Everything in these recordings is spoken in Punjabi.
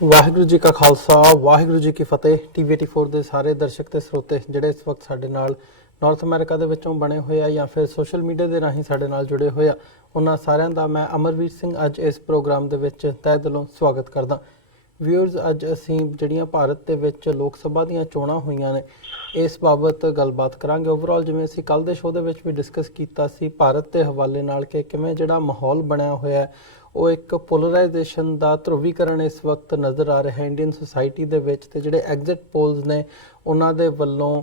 ਵਾਹਿਗੁਰੂ ਜੀ ਕਾ ਖਾਲਸਾ ਵਾਹਿਗੁਰੂ ਜੀ ਕੀ ਫਤਿਹ। TV84 ਦੇ ਸਾਰੇ ਦਰਸ਼ਕ ਤੇ ਸਰੋਤੇ ਜਿਹੜੇ ਇਸ ਵਕਤ ਸਾਡੇ ਨਾਲ ਨਾਰਥ ਅਮਰੀਕਾ ਦੇ ਵਿੱਚੋਂ ਬਣੇ ਹੋਏ ਆ ਜਾਂ ਫਿਰ ਸੋਸ਼ਲ ਮੀਡੀਆ ਦੇ ਰਾਹੀਂ ਸਾਡੇ ਨਾਲ ਜੁੜੇ ਹੋਏ ਆ, ਉਹਨਾਂ ਸਾਰਿਆਂ ਦਾ ਮੈਂ ਅਮਰਵੀਰ ਸਿੰਘ ਅੱਜ ਇਸ ਪ੍ਰੋਗਰਾਮ ਦੇ ਵਿੱਚ ਤਹਿ ਦਿਲੋਂ ਸਵਾਗਤ ਕਰਦਾ। ਵਿਊਅਰਸ, ਅੱਜ ਅਸੀਂ ਜਿਹੜੀਆਂ ਭਾਰਤ ਦੇ ਵਿੱਚ ਲੋਕ ਸਭਾ ਦੀਆਂ ਚੋਣਾਂ ਹੋਈਆਂ ਨੇ ਇਸ ਬਾਬਤ ਗੱਲਬਾਤ ਕਰਾਂਗੇ। ਓਵਰਆਲ ਜਿਵੇਂ ਅਸੀਂ ਕੱਲ੍ਹ ਦੇ ਸ਼ੋਅ ਦੇ ਵਿੱਚ ਵੀ ਡਿਸਕਸ ਕੀਤਾ ਸੀ ਭਾਰਤ ਦੇ ਹਵਾਲੇ ਨਾਲ ਕਿ ਕਿਵੇਂ ਜਿਹੜਾ ਮਾਹੌਲ ਬਣਿਆ ਹੋਇਆ ਹੈ ਉਹ ਇੱਕ ਪੋਲਰਾਈਜੇਸ਼ਨ ਦਾ ਧਰੁਵੀਕਰਨ ਇਸ ਵਕਤ ਨਜ਼ਰ ਆ ਰਿਹਾ ਹੈ ਇੰਡੀਅਨ ਸੋਸਾਇਟੀ ਦੇ ਵਿੱਚ। ਤੇ ਜਿਹੜੇ ਐਗਜ਼ਿਟ ਪੋਲਸ ਨੇ ਉਹਨਾਂ ਦੇ ਵੱਲੋਂ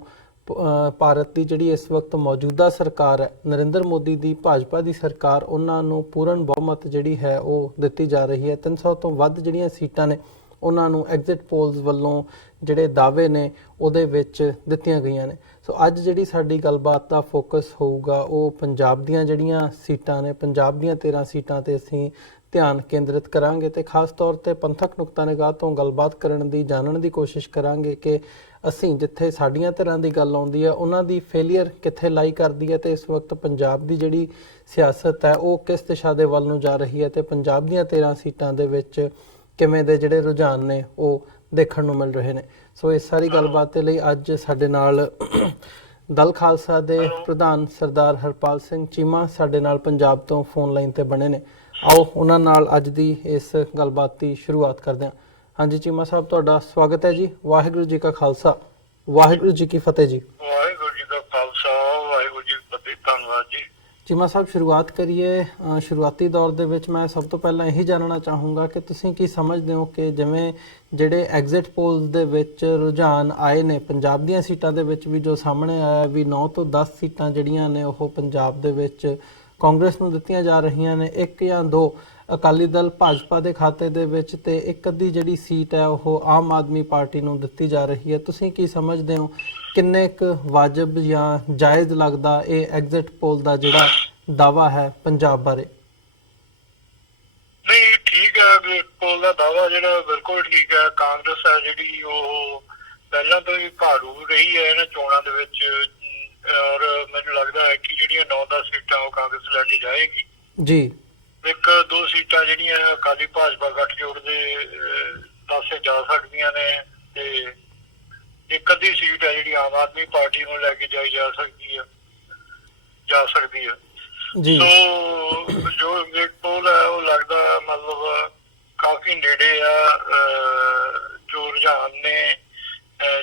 ਭਾਰਤ ਦੀ ਜਿਹੜੀ ਇਸ ਵਕਤ ਮੌਜੂਦਾ ਸਰਕਾਰ ਹੈ ਨਰਿੰਦਰ ਮੋਦੀ ਦੀ ਭਾਜਪਾ ਦੀ ਸਰਕਾਰ, ਉਹਨਾਂ ਨੂੰ ਪੂਰਨ ਬਹੁਮਤ ਜਿਹੜੀ ਹੈ ਉਹ ਦਿੱਤੀ ਜਾ ਰਹੀ ਹੈ। 300 ਤੋਂ ਵੱਧ ਜਿਹੜੀਆਂ ਸੀਟਾਂ ਨੇ ਉਹਨਾਂ ਨੂੰ ਐਗਜ਼ਿਟ ਪੋਲਸ ਵੱਲੋਂ ਜਿਹੜੇ ਦਾਅਵੇ ਨੇ ਉਹਦੇ ਵਿੱਚ ਦਿੱਤੀਆਂ ਗਈਆਂ ਨੇ। ਸੋ ਅੱਜ ਜਿਹੜੀ ਸਾਡੀ ਗੱਲਬਾਤ ਦਾ ਫੋਕਸ ਹੋਊਗਾ ਉਹ ਪੰਜਾਬ ਦੀਆਂ ਜਿਹੜੀਆਂ ਸੀਟਾਂ ਨੇ, ਪੰਜਾਬ ਦੀਆਂ 13 ਸੀਟਾਂ ਤੇ ਅਸੀਂ ਧਿਆਨ ਕੇਂਦਰਿਤ ਕਰਾਂਗੇ ਤੇ ਖਾਸ ਤੌਰ ਤੇ ਪੰਥਕ ਨੁਕਤਾ ਨਿਗਾਹ ਤੋਂ ਗੱਲਬਾਤ ਕਰਨ ਦੀ, ਜਾਣਨ ਦੀ ਕੋਸ਼ਿਸ਼ ਕਰਾਂਗੇ ਕਿ ਅਸੀਂ ਜਿੱਥੇ ਸਾਡੀਆਂ ਧਿਰਾਂ ਦੀ ਗੱਲ ਆਉਂਦੀ ਹੈ ਉਹਨਾਂ ਦੀ ਫੇਲੀਅਰ ਕਿੱਥੇ ਲਾਈ ਕਰਦੀ ਹੈ ਤੇ ਇਸ ਵਕਤ ਪੰਜਾਬ ਦੀ ਜਿਹੜੀ ਸਿਆਸਤ ਹੈ ਉਹ ਕਿਸ ਦਿਸ਼ਾ ਦੇ ਵੱਲ ਨੂੰ ਜਾ ਰਹੀ ਹੈ ਤੇ ਪੰਜਾਬ ਦੀਆਂ 13 ਸੀਟਾਂ ਦੇ ਵਿੱਚ ਕਿਵੇਂ ਦੇ ਜਿਹੜੇ ਰੁਝਾਨ ਨੇ ਉਹ ਦੇਖਣ ਨੂੰ ਮਿਲ ਰਹੇ ਨੇ। ਸੋ ਇਸ ਸਾਰੀ ਗੱਲਬਾਤ ਦੇ ਲਈ ਅੱਜ ਸਾਡੇ ਨਾਲ ਦਲ ਖਾਲਸਾ ਦੇ ਪ੍ਰਧਾਨ ਸਰਦਾਰ ਹਰਪਾਲ ਸਿੰਘ ਚੀਮਾ ਸਾਡੇ ਨਾਲ ਪੰਜਾਬ ਤੋਂ ਫੋਨ ਲਾਈਨ ਤੇ ਬਣੇ ਨੇ। ਆਓ ਉਹਨਾਂ ਨਾਲ ਅੱਜ ਦੀ ਇਸ ਗੱਲਬਾਤ ਦੀ ਸ਼ੁਰੂਆਤ ਕਰਦੇ ਹਾਂ। ਹਾਂਜੀ ਚੀਮਾ ਸਾਹਿਬ, ਤੁਹਾਡਾ ਸਵਾਗਤ ਹੈ ਜੀ। ਵਾਹਿਗੁਰੂ ਜੀ ਕਾ ਖਾਲਸਾ ਵਾਹਿਗੁਰੂ ਜੀ ਕੀ ਫਤਿਹ ਜੀ। ਵਾਹਿਗੁਰੂ ਜੀ ਦਾ ਖਾਲਸਾ ਵਾਹਿਗੁਰੂ ਜੀ ਕੀ ਫਤਿਹ। ਧੰਨਵਾਦ ਜੀ। ਚੀਮਾ ਸਾਹਿਬ, ਸ਼ੁਰੂਆਤ ਕਰੀਏ। ਸ਼ੁਰੂਆਤੀ ਦੌਰ ਦੇ ਵਿੱਚ ਮੈਂ ਸਭ ਤੋਂ ਪਹਿਲਾਂ ਇਹੀ ਜਾਣਨਾ ਚਾਹੂੰਗਾ ਕਿ ਤੁਸੀਂ ਕੀ ਸਮਝਦੇ ਹੋ ਕਿ ਜਿਵੇਂ ਜਿਹੜੇ ਐਗਜ਼ਿਟ ਪੋਲਸ ਦੇ ਵਿੱਚ ਰੁਝਾਨ ਆਏ ਨੇ ਪੰਜਾਬ ਦੀਆਂ ਸੀਟਾਂ ਦੇ ਵਿੱਚ ਵੀ ਜੋ ਸਾਹਮਣੇ ਆਇਆ ਵੀ 9 ਤੋਂ 10 ਸੀਟਾਂ ਜਿਹੜੀਆਂ ਨੇ ਉਹ ਪੰਜਾਬ ਦੇ ਵਿੱਚ ਕਾਂਗਰਸ ਨੂੰ ਦਿੱਤੀਆਂ ਜਾ ਰਹੀਆਂ ਨੇ, 1 ਜਾਂ 2 ਅਕਾਲੀ ਦਲ ਭਾਜਪਾ ਦੇ ਖਾਤੇ ਦੇ ਵਿੱਚ ਤੇ 1 ਅੱਧੀ ਜਿਹੜੀ ਸੀਟ ਹੈ ਉਹ ਆਮ ਆਦਮੀ ਪਾਰਟੀ ਨੂੰ ਦਿੱਤੀ ਜਾ ਰਹੀ ਹੈ। ਤੁਸੀਂ ਕੀ ਸਮਝਦੇ ਹੋ ਕਿੰਨੇ ਕੁ ਵਾਜਬ ਜਾਂ ਜਾਇਜ਼ ਲੱਗਦਾ ਇਹ ਐਗਜ਼ਿਟ ਪੋਲ ਦਾ ਜਿਹੜਾ ਦਾਵਾ ਹੈ ਪੰਜਾਬ ਬਾਰੇ? ਨਹੀਂ, ਠੀਕ ਹੈ। ਪੋਲ ਦਾ ਦਾਵਾ ਜਿਹੜਾ ਬਿਲਕੁਲ ਠੀਕ ਹੈ। ਕਾਂਗਰਸ ਹੈ ਜਿਹੜੀ ਉਹ ਪਹਿਲਾਂ ਤੋਂ ਹੀ ਭਾਰੂ ਰਹੀ ਹੈ ਇਹਨਾਂ ਚੋਣਾਂ ਦੇ ਵਿੱਚ, ਔਰ ਮੈਨੂੰ ਲੱਗਦਾ ਹੈ ਕਿ ਜਿਹੜੀਆਂ 9-10 ਸੀਟਾਂ ਉਹ ਕਾਂਗਰਸ ਲੈ ਕੇ ਜਾਏਗੀ ਜੀ। 1-2 ਸੀਟਾਂ ਜਿਹੜੀਆਂ ਅਕਾਲੀ ਭਾਜਪਾ ਗੱਠਜੋੜ ਦੇ ਪਾਸੇ ਜਾ ਸਕਦੀਆਂ ਨੇ ਤੇ 1 ਅੱਧੀ ਸੀਟ ਹੈ ਜਿਹੜੀ ਆਮ ਆਦਮੀ ਪਾਰਟੀ ਨੂੰ ਲੈ ਕੇ ਜਾਈ ਜਾ ਸਕਦੀ ਹੈ ਜੀ। ਸੋ ਜੋ ਐਗਜ਼ਿਟ ਪੋਲ ਹੈ ਉਹ ਲੱਗਦਾ ਮਤਲਬ ਕਾਫੀ ਨੇੜੇ ਆ। ਜੋ ਰੁਝਾਨ ਨੇ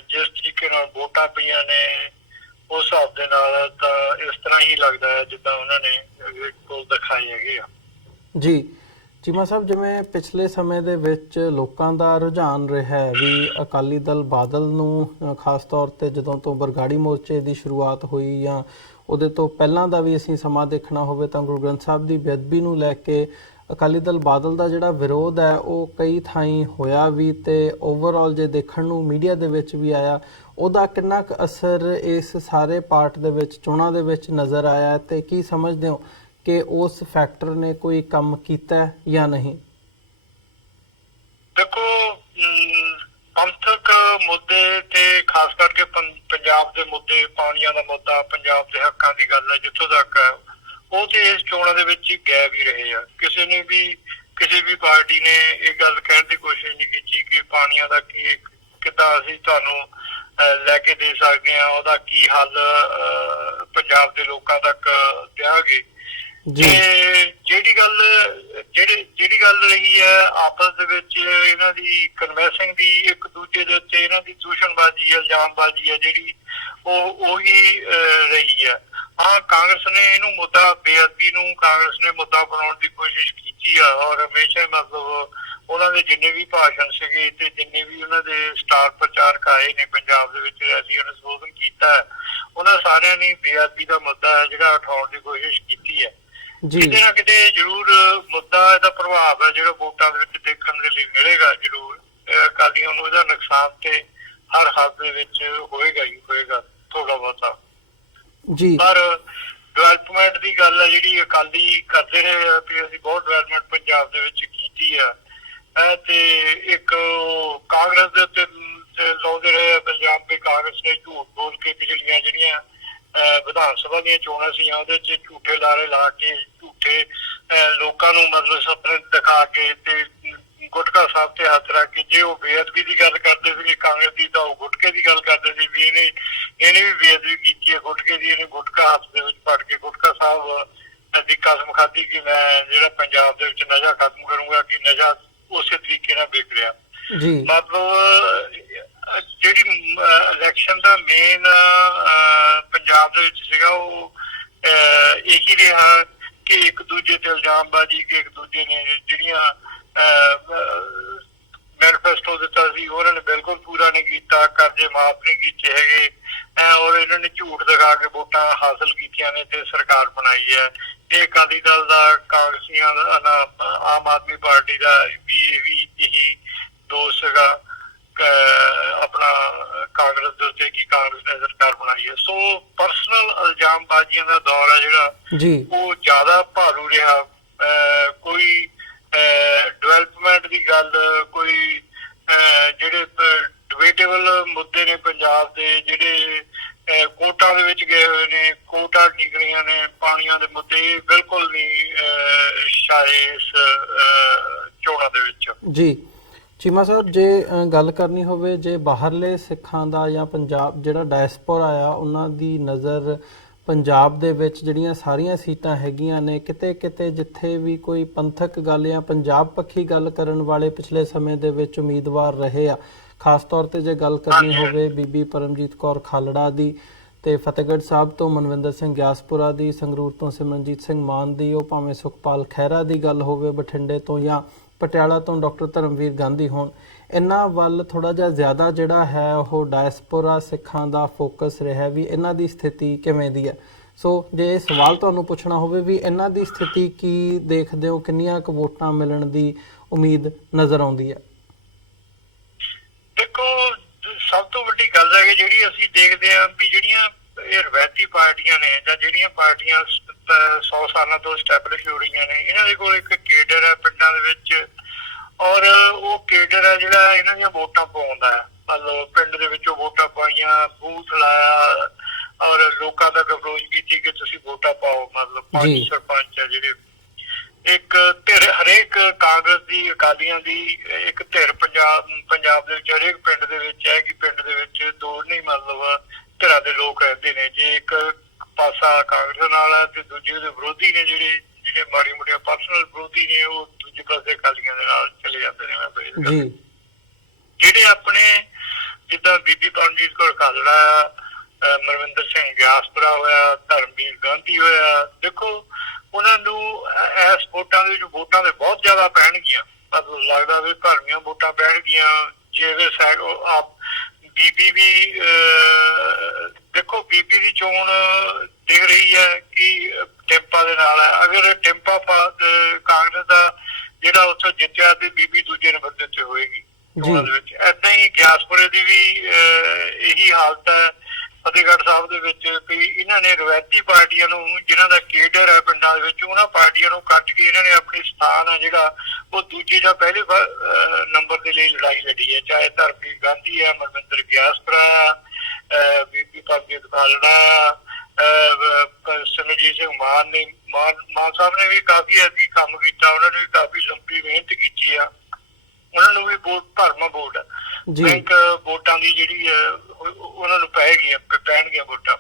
ਜਿਸ ਤਰੀਕੇ ਨਾਲ ਵੋਟਾਂ ਪਈਆਂ ਨੇ ਉਸ ਹਿਸਾਬ ਦੇ ਨਾਲ ਤਾਂ ਇਸ ਤਰ੍ਹਾਂ ਹੀ ਲੱਗਦਾ ਹੈ ਜਿੱਦਾਂ ਉਹਨਾਂ ਨੇ ਐਗਜ਼ਿਟ ਪੋਲ ਦਿਖਾਏ ਹੈਗੇ ਆ। ਜੀ ਚੀਮਾ ਸਾਹਿਬ, ਜਿਵੇਂ ਪਿਛਲੇ ਸਮੇਂ ਦੇ ਵਿੱਚ ਲੋਕਾਂ ਦਾ ਰੁਝਾਨ ਰਿਹਾ ਹੈ ਵੀ ਅਕਾਲੀ ਦਲ ਬਾਦਲ ਨੂੰ, ਖਾਸ ਤੌਰ ਤੇ ਜਦੋਂ ਤੋਂ ਬਰਗਾੜੀ ਮੋਰਚੇ ਦੀ ਸ਼ੁਰੂਆਤ ਹੋਈ ਜਾਂ ਉਹਦੇ ਤੋਂ ਪਹਿਲਾਂ ਦਾ ਵੀ ਅਸੀਂ ਸਮਾਂ ਦੇਖਣਾ ਹੋਵੇ ਤਾਂ ਗੁਰੂ ਗ੍ਰੰਥ ਸਾਹਿਬ ਦੀ ਬੇਅਦਬੀ ਨੂੰ ਲੈ ਕੇ ਅਕਾਲੀ ਦਲ ਬਾਦਲ ਦਾ ਜਿਹੜਾ ਵਿਰੋਧ ਹੈ ਉਹ ਕਈ ਥਾਈਂ ਹੋਇਆ ਵੀ ਤੇ ਓਵਰਆਲ ਜੇ ਦੇਖਣ ਨੂੰ ਮੀਡੀਆ ਦੇ ਵਿੱਚ ਵੀ ਆਇਆ। ਉਹਦਾ ਕਿੰਨਾ ਕੁ ਅਸਰ ਇਸ ਸਾਰੇ ਪਾਰਟ ਦੇ ਵਿੱਚ ਚੋਣਾਂ ਦੇ ਵਿੱਚ ਨਜ਼ਰ ਆਇਆ ਤੇ ਕੀ ਸਮਝਦੇ ਹੋ ਕਿ ਉਸ ਫੈਕਟਰ ਨੇ ਕੋਈ ਕੰਮ ਕੀਤਾ ਜਾਂ ਨਹੀਂ? ਦੇਖੋ, ਪੰਥਕ ਮੁੱਦੇ ਤੇ ਖਾਸ ਕਰਕੇ ਪੰਜਾਬ ਦੇ ਮੁੱਦੇ, ਪਾਣੀਆਂ ਦਾ ਮੁੱਦਾ, ਪੰਜਾਬ ਦੇ ਹੱਕਾਂ ਦੀ ਗੱਲ ਹੈ ਜਿੱਥੋਂ ਤੱਕ ਹੈ, ਉਹ ਤੇ ਇਸ ਚੋਣਾਂ ਦੇ ਵਿੱਚ ਹੀ ਗਾਇਬ ਹੀ ਰਹੇ ਆ। ਕਿਸੇ ਵੀ ਪਾਰਟੀ ਨੇ ਇਹ ਗੱਲ ਕਹਿਣ ਦੀ ਕੋਸ਼ਿਸ਼ ਨਹੀਂ ਕੀਤੀ ਕਿ ਪਾਣੀਆਂ ਦਾ ਕਿੱਦਾਂ ਅਸੀਂ ਤੁਹਾਨੂੰ ਲੈ ਕੇ ਦੇ ਸਕਦੇ ਹਾਂ, ਉਹਦਾ ਕੀ ਹੱਲ ਪੰਜਾਬ ਦੇ ਲੋਕਾਂ ਤੱਕ ਦਿਆਂਗੇ। ਤੇ ਜਿਹੜੀ ਗੱਲ ਰਹੀ ਹੈ ਆਪਸ ਦੇ ਵਿੱਚ ਇਹਨਾਂ ਦੀ ਕਨਵੈਂਸਿੰਗ ਦੀ, ਇੱਕ ਦੂਜੇ ਦੇ ਉੱਤੇ ਇਹਨਾਂ ਦੀ ਦੂਸ਼ਣਬਾਜ਼ੀ, ਇਲਜ਼ਾਮਬਾਜ਼ੀ ਹੈ ਜਿਹੜੀ ਉਹੀ ਰਹੀ ਹੈ। ਹਾਂ, ਕਾਂਗਰਸ ਨੇ ਇਹਨੂੰ ਮੁੱਦਾ, ਬੇਅਦਬੀ ਨੂੰ ਕਾਂਗਰਸ ਨੇ ਮੁੱਦਾ ਬਣਾਉਣ ਦੀ ਕੋਸ਼ਿਸ਼ ਕੀਤੀ ਆ ਔਰ ਹਮੇਸ਼ਾ ਮਤਲਬ ਉਹਨਾਂ ਦੇ ਜਿੰਨੇ ਵੀ ਭਾਸ਼ਣ ਸੀਗੇ ਤੇ ਜਿੰਨੇ ਵੀ ਉਹਨਾਂ ਦੇ ਸਟਾਰ ਪ੍ਰਚਾਰਕ ਆਏ ਨੇ ਪੰਜਾਬ ਦੇ ਵਿੱਚ, ਅਸੀਂ ਉਹਨੂੰ ਸੰਬੋਧਨ ਕੀਤਾ, ਉਹਨਾਂ ਸਾਰਿਆਂ ਨੇ ਬੇਅਦਬੀ ਦਾ ਮੁੱਦਾ ਹੈ ਜਿਹੜਾ ਉਠਾਉਣ ਦੀ ਕੋਸ਼ਿਸ਼ ਕੀਤੀ ਹੈ। ਕਿਤੇ ਨਾ ਕਿਤੇ ਜ਼ਰੂਰ ਮੁੱਦਾ, ਇਹਦਾ ਪ੍ਰਭਾਵ ਹੈ ਜਿਹੜਾ ਵੋਟਾਂ ਦੇ ਵਿੱਚ ਦੇਖਣ ਦੇ ਲਈ ਮਿਲੇਗਾ ਜ਼ਰੂਰ। ਅਕਾਲੀਆਂ ਨੂੰ ਇਹਦਾ ਨੁਕਸਾਨ ਤੇ ਹਰ ਹੱਦ ਦੇ ਵਿੱਚ ਹੋਏਗਾ ਹੀ ਹੋਏਗਾ ਥੋੜਾ ਬਹੁਤਾ। ਪਰ ਡਿਵੈਲਪਮੈਂਟ ਦੀ ਗੱਲ ਹੈ ਜਿਹੜੀ ਅਕਾਲੀ ਕਰਦੇ ਰਹੇ ਆ ਵੀ ਅਸੀਂ ਬਹੁਤ ਡਿਵੈਲਪਮੈਂਟ ਪੰਜਾਬ ਦੇ ਵਿੱਚ ਕੀਤੀ ਆ, ਤੇ ਇੱਕ ਕਾਂਗਰਸ ਦੇ ਉੱਤੇ ਲਾਉਂਦੇ ਰਹੇ ਪੰਜਾਬ ਦੇ ਕਾਂਗਰਸ ਨੇ ਝੂਠ ਬੋਲ ਕੇ ਪਿਛਲੀਆਂ ਜਿਹੜੀਆਂ ਵਿਧਾਨ ਸਭਾ ਦੀਆਂ ਚੋਣਾਂ ਸੀ ਉਹਦੇ ਚ ਝੂਠੇ ਲਾਰੇ ਲਾ ਕੇ ਝੂਠੇ ਲੋਕਾਂ ਨੂੰ ਮਤਲਬ ਸੁਪਨੇ ਦਿਖਾ ਕੇ ਤੇ ਗੁਟਕਾ ਗੁਟਕਾ ਸਾਹਿਬ ਤੇ ਹੱਥ ਰੱਖ ਕੇ ਜੇ ਉਹ ਬੇਅਦਬੀ ਦੀ ਗੱਲ ਕਰਦੇ ਸੀ ਕਾਂਗਰਸ ਦੀ, ਤਾਂ ਉਹ ਗੁਟਕੇ ਦੀ ਗੱਲ ਕਰਦੇ ਸੀ ਵੀ ਇਹਨੇ ਵੀ ਬੇਅਦਬੀ ਕੀਤੀ ਹੈ ਗੁਟਕੇ ਦੀ, ਇਹਨੇ ਗੁਟਕਾ ਹੱਥ ਦੇ ਵਿੱਚ ਫੜ ਕੇ ਗੁਟਕਾ ਸਾਹਿਬ ਦੀ ਕਸਮ ਖਾਧੀ ਕਿ ਮੈਂ ਜਿਹੜਾ ਪੰਜਾਬ ਦੇ ਵਿੱਚ ਨਸ਼ਾ ਖਤਮ ਕਰੂੰਗਾ, ਕਿ ਨਸ਼ਾ ਉਸੇ ਤਰੀਕੇ ਨਾਲ ਵਿਕ ਰਿਹਾ। ਜੀ ਮਤਲਬ ਜਿਹੜੀ ਇਲੈਕਸ਼ਨ ਦਾ ਮੇਨ ਪੰਜਾਬ ਦੇ ਵਿੱਚ ਸੀਗਾ ਉਹ ਇਹੀ ਰਿਹਾ ਕਿ ਇੱਕ ਦੂਜੇ ਤੇ ਇਲਜ਼ਾਮਬਾਜ਼ੀ, ਕਿ ਇੱਕ ਦੂਜੇ ਨੇ ਜਿਹੜੀਆਂ ਮੈਨੀਫੈਸਟੋ ਦਿੱਤਾ ਸੀ ਉਹਨਾਂ ਨੇ ਬਿਲਕੁਲ ਪੂਰਾ ਨਹੀਂ ਕੀਤਾ, ਕਰਜ਼ੇ ਮਾਫ ਨਹੀਂ ਕੀਤੇ ਹੈਗੇ, ਔਰ ਇਹਨਾਂ ਨੇ ਝੂਠ ਦਿਖਾ ਕੇ ਵੋਟਾਂ ਹਾਸਲ ਕੀਤੀਆਂ ਨੇ ਤੇ ਸਰਕਾਰ ਬਣਾਈ ਹੈ। ਇਹ ਅਕਾਲੀ ਦਲ ਦਾ, ਕਾਂਗਰਸੀਆਂ ਦਾ, ਆਮ ਆਦਮੀ ਪਾਰਟੀ ਦਾ ਵੀ ਇਹੀ ਦੋਸ਼ ਹੈਗਾ ਆਪਣਾ ਕਾਂਗਰਸ ਦੇ ਉੱਤੇ ਕਿ ਕਾਂਗਰਸ ਨੇ ਸਰਕਾਰ ਬਣਾਈ ਹੈ। ਸੋ ਪਰਸਨਲ ਇਲਜ਼ਾਮਬਾਜ਼ੀਆਂ ਦਾ ਦੌਰ ਹੈ ਜਿਹੜਾ ਜੀ ਉਹ ਜ਼ਿਆਦਾ ਭਾਰੂ ਰਿਹਾ। ਕੋਈ ਡਿਵੈਲਪਮੈਂਟ ਦੀ ਗੱਲ, ਕੋਈ ਜਿਹੜੇ ਡਿਬੇਟੇਬਲ ਮੁੱਦੇ ਨੇ ਪੰਜਾਬ ਦੇ, ਜਿਹੜੇ ਕੋਰਟਾਂ ਦੇ ਵਿੱਚ ਗਏ ਹੋਏ ਨੇ, ਕੋਰਟਾਂ ਨਿਕਲੀਆਂ ਨੇ, ਪਾਣੀਆਂ ਦੇ ਮੁੱਦੇ ਬਿਲਕੁਲ ਨਹੀਂ ਛਾਏ ਇਸ ਚੋਣਾਂ ਦੇ ਵਿੱਚ। ਜੀ ਚੀਮਾ ਸਾਹਿਬ, ਜੇ ਗੱਲ ਕਰਨੀ ਹੋਵੇ ਜੇ ਬਾਹਰਲੇ ਸਿੱਖਾਂ ਦਾ ਜਾਂ ਪੰਜਾਬ ਜਿਹੜਾ ਡਾਇਸਪੋਰਾ ਆ ਉਹਨਾਂ ਦੀ ਨਜ਼ਰ ਪੰਜਾਬ ਦੇ ਵਿੱਚ ਜਿਹੜੀਆਂ ਸਾਰੀਆਂ ਸੀਟਾਂ ਹੈਗੀਆਂ ਨੇ, ਕਿਤੇ ਕਿਤੇ ਜਿੱਥੇ ਵੀ ਕੋਈ ਪੰਥਕ ਗੱਲ ਜਾਂ ਪੰਜਾਬ ਪੱਖੀ ਗੱਲ ਕਰਨ ਵਾਲੇ ਪਿਛਲੇ ਸਮੇਂ ਦੇ ਵਿੱਚ ਉਮੀਦਵਾਰ ਰਹੇ ਆ, ਖਾਸ ਤੌਰ ਤੇ ਜੇ ਗੱਲ ਕਰਨੀ ਹੋਵੇ ਬੀਬੀ ਪਰਮਜੀਤ ਕੌਰ ਖਾਲੜਾ ਦੀ ਤੇ ਫਤਿਹਗੜ੍ਹ ਸਾਹਿਬ ਤੋਂ ਮਨਵਿੰਦਰ ਸਿੰਘ ਗਿਆਸਪੁਰਾ ਦੀ, ਸੰਗਰੂਰ ਤੋਂ ਸਿਮਰਨਜੀਤ ਸਿੰਘ ਮਾਨ ਦੀ, ਉਹ ਭਾਵੇਂ ਸੁਖਪਾਲ ਖਹਿਰਾ ਦੀ ਗੱਲ ਹੋਵੇ ਬਠਿੰਡੇ ਤੋਂ, ਜਾਂ ਪਟਿਆਲਾ ਤੋਂ ਡਾਕਟਰ ਧਰਮਵੀਰ ਗਾਂਧੀ ਹੋਣ, ਇਹਨਾਂ ਵੱਲ ਥੋੜਾ ਜਿਹਾ ਜ਼ਿਆਦਾ ਜਿਹੜਾ ਹੈ ਉਹ ਡਾਇਸਪੋਰਾ ਸਿੱਖਾਂ ਦਾ ਫੋਕਸ ਰਿਹਾ ਵੀ ਇਹਨਾਂ ਦੀ ਸਥਿਤੀ ਕਿਵੇਂ ਦੀ ਹੈ। ਸੋ ਜੇ ਇਹ ਸਵਾਲ ਤੁਹਾਨੂੰ ਪੁੱਛਣਾ ਹੋਵੇ ਵੀ ਇਹਨਾਂ ਦੀ ਸਥਿਤੀ ਕੀ ਦੇਖਦੇ ਹੋ, ਕਿੰਨੀਆਂ ਕੁ ਵੋਟਾਂ ਮਿਲਣ ਦੀ ਉਮੀਦ ਨਜ਼ਰ ਆਉਂਦੀ ਹੈ? ਦੇਖੋ, ਸਭ ਤੋਂ ਵੱਡੀ ਗੱਲ ਹੈ ਕਿ ਜਿਹੜੀ ਅਸੀਂ ਦੇਖਦੇ ਹਾਂ ਵੀ ਜਿਹੜੀਆਂ ਇਹ ਰਵਾਇਤੀ ਪਾਰਟੀਆਂ ਨੇ ਜਾਂ ਜਿਹੜੀਆਂ ਪਾਰਟੀਆਂ 100 ਸਾਲਾਂ ਤੋਂ ਸਟੈਬਲਿਸ਼ ਹੋ ਰਹੀਆਂ ਨੇ, ਇਹਨਾਂ ਦੇ ਕੋਲ ਇੱਕ ਕੇਡਰ ਹੈ ਪਿੰਡਾਂ ਦੇ ਵਿੱਚ, ਔਰ ਉਹ ਕੇਡਰ ਹੈ ਜਿਹੜਾ ਇਹਨਾਂ ਦੀਆਂ ਵੋਟਾਂ ਪਾਉਂਦਾ ਹੈ। ਮਤਲਬ ਪਿੰਡ ਦੇ ਵਿੱਚੋਂ ਵੋਟਾਂ ਪਾਈਆਂ, ਬੂਥ ਲਾਇਆ ਔਰ ਲੋਕਾਂ ਤੱਕ ਅਪਰੋਚ ਕੀਤੀ ਕਿ ਤੁਸੀਂ ਵੋਟਾਂ ਪਾਓ। ਮਤਲਬ 5 ਸਰਪੰਚ ਹੈ ਜਿਹੜੇ, ਇੱਕ ਧਿਰ ਹਰੇਕ ਕਾਂਗਰਸ ਦੀ, ਅਕਾਲੀਆਂ ਦੀ ਇੱਕ ਧਿਰ ਪੰਜਾਬ ਦੇ ਵਿੱਚ ਹਰੇਕ ਪਿੰਡ ਦੇ ਵਿੱਚ ਹੈ ਕਿ ਪਿੰਡ ਦੇ ਵਿੱਚ ਦੋ ਨਹੀਂ ਮਤਲਬ ਧਿਰਾਂ ਦੇ ਲੋਕ ਰਹਿੰਦੇ ਨੇ। ਜੇ ਇੱਕ ਪਾਸਾ ਕਾਂਗਰਸ ਨਾਲ ਹੈ ਤੇ ਦੂਜੇ ਦੇ ਵਿਰੋਧੀ ਨੇ, ਜਿਹੜੇ ਮਾੜੀ ਮੋਟੀਆਂ ਪਰਸਨਲ ਵਿਰੋਧੀ ਨੇ, ਉਹ ਦੂਜੇ ਪਾਸੇ ਅਕਾਲੀਆਂ ਦੇ ਨਾਲ ਚਲੇ ਜਾਂਦੇ ਨੇ। ਜਿਹੜੇ ਆਪਣੇ ਜਿੱਦਾਂ ਬੀਬੀ ਪਰਮਜੀਤ ਕੌਰ ਖਾਲੜਾ, ਮਨਵਿੰਦਰ ਸਿੰਘ ਗਿਆਸਪੁਰਾ ਹੋਇਆ, ਧਰਮਵੀਰ ਗਾਂਧੀ ਹੋਇਆ, ਦੇਖੋ ਉਹਨਾਂ ਨੂੰ ਇਸ ਵੋਟਾਂ ਦੇ ਵਿੱਚ ਵੋਟਾਂ ਦੇ ਬਹੁਤ ਜ਼ਿਆਦਾ ਪੈਣਗੀਆਂ। ਮਤਲਬ ਲੱਗਦਾ ਵੀ ਭਰਵੀਆਂ ਵੋਟਾਂ ਪੈਣਗੀਆਂ। ਜੇ ਆਪ ਬੀਬੀ ਵੀ ਦੇਖੋ, ਬੀਬੀ ਦੀ ਚੋਣ ਦਿਖ ਰਹੀ ਹੈ ਕਿ ਟਿੰਪਾ ਦੇ ਨਾਲ ਹੈ। ਅਗਰ ਟਿੰਪਾ ਕਾਂਗਰਸ ਦਾ ਜਿਹੜਾ ਉੱਥੋਂ ਜਿੱਤਿਆ ਤੇ ਬੀਬੀ ਦੂਜੇ ਨੰਬਰ ਦੇ ਉੱਤੇ ਹੋਏਗੀ ਚੋਣਾਂ ਦੇ ਵਿੱਚ। ਏਦਾਂ ਹੀ ਗਿਆਸਪੁਰੇ ਦੀ ਵੀ ਇਹੀ ਹਾਲਤ ਹੈ ਫਤਿਹਗੜ੍ਹ ਸਾਹਿਬ ਦੇ ਵਿੱਚ ਵੀ ਇਹਨਾਂ ਨੇ ਰਵਾਇਤੀ ਪਾਰਟੀਆਂ ਨੂੰ, ਜਿਨ੍ਹਾਂ ਦਾ ਕੇਡਰ ਹੈ ਪਿੰਡਾਂ ਦੇ ਵਿੱਚ, ਉਹਨਾਂ ਪਾਰਟੀਆਂ ਨੂੰ ਕੱਟ ਕੇ ਇਹਨਾਂ ਨੇ ਆਪਣੀ ਸਥਾਨ ਹੈ ਜਿਹੜਾ ਉਹ ਦੂਜੇ ਜਾਂ ਪਹਿਲੇ ਨੰਬਰ ਦੇ ਲਈ ਲੜਾਈ ਲੜੀ ਹੈ। ਚਾਹੇ ਧਰਮਵੀਰ ਗਾਂਧੀ ਹੈ, ਮਨਵਿੰਦਰ ਗਿਆਸਪੁਰਾ ਹੈ, ਬੀਬੀ ਪਰਮਜੀਤ ਖਾਲੜਾ, ਸਿਮਰਜੀਤ ਸਿੰਘ ਮਾਨ ਨੇ, ਮਾਨ ਸਾਹਿਬ ਨੇ ਵੀ ਕਾਫੀ ਐਸੀ ਕੰਮ ਕੀਤਾ, ਉਹਨਾਂ ਨੇ ਵੀ ਕਾਫੀ ਲੰਬੀ ਮਿਹਨਤ ਕੀਤੀ ਆ, ਉਹਨਾਂ ਨੂੰ ਵੀ ਵੋਟ ਭਰਵਾਂ ਵੋਟ ਹੈ। ਬੈਂਕ ਵੋਟਾਂ ਦੀ ਜਿਹੜੀ ਉਹਨਾਂ ਨੂੰ ਪੈਣਗੀਆਂ ਵੋਟਾਂ।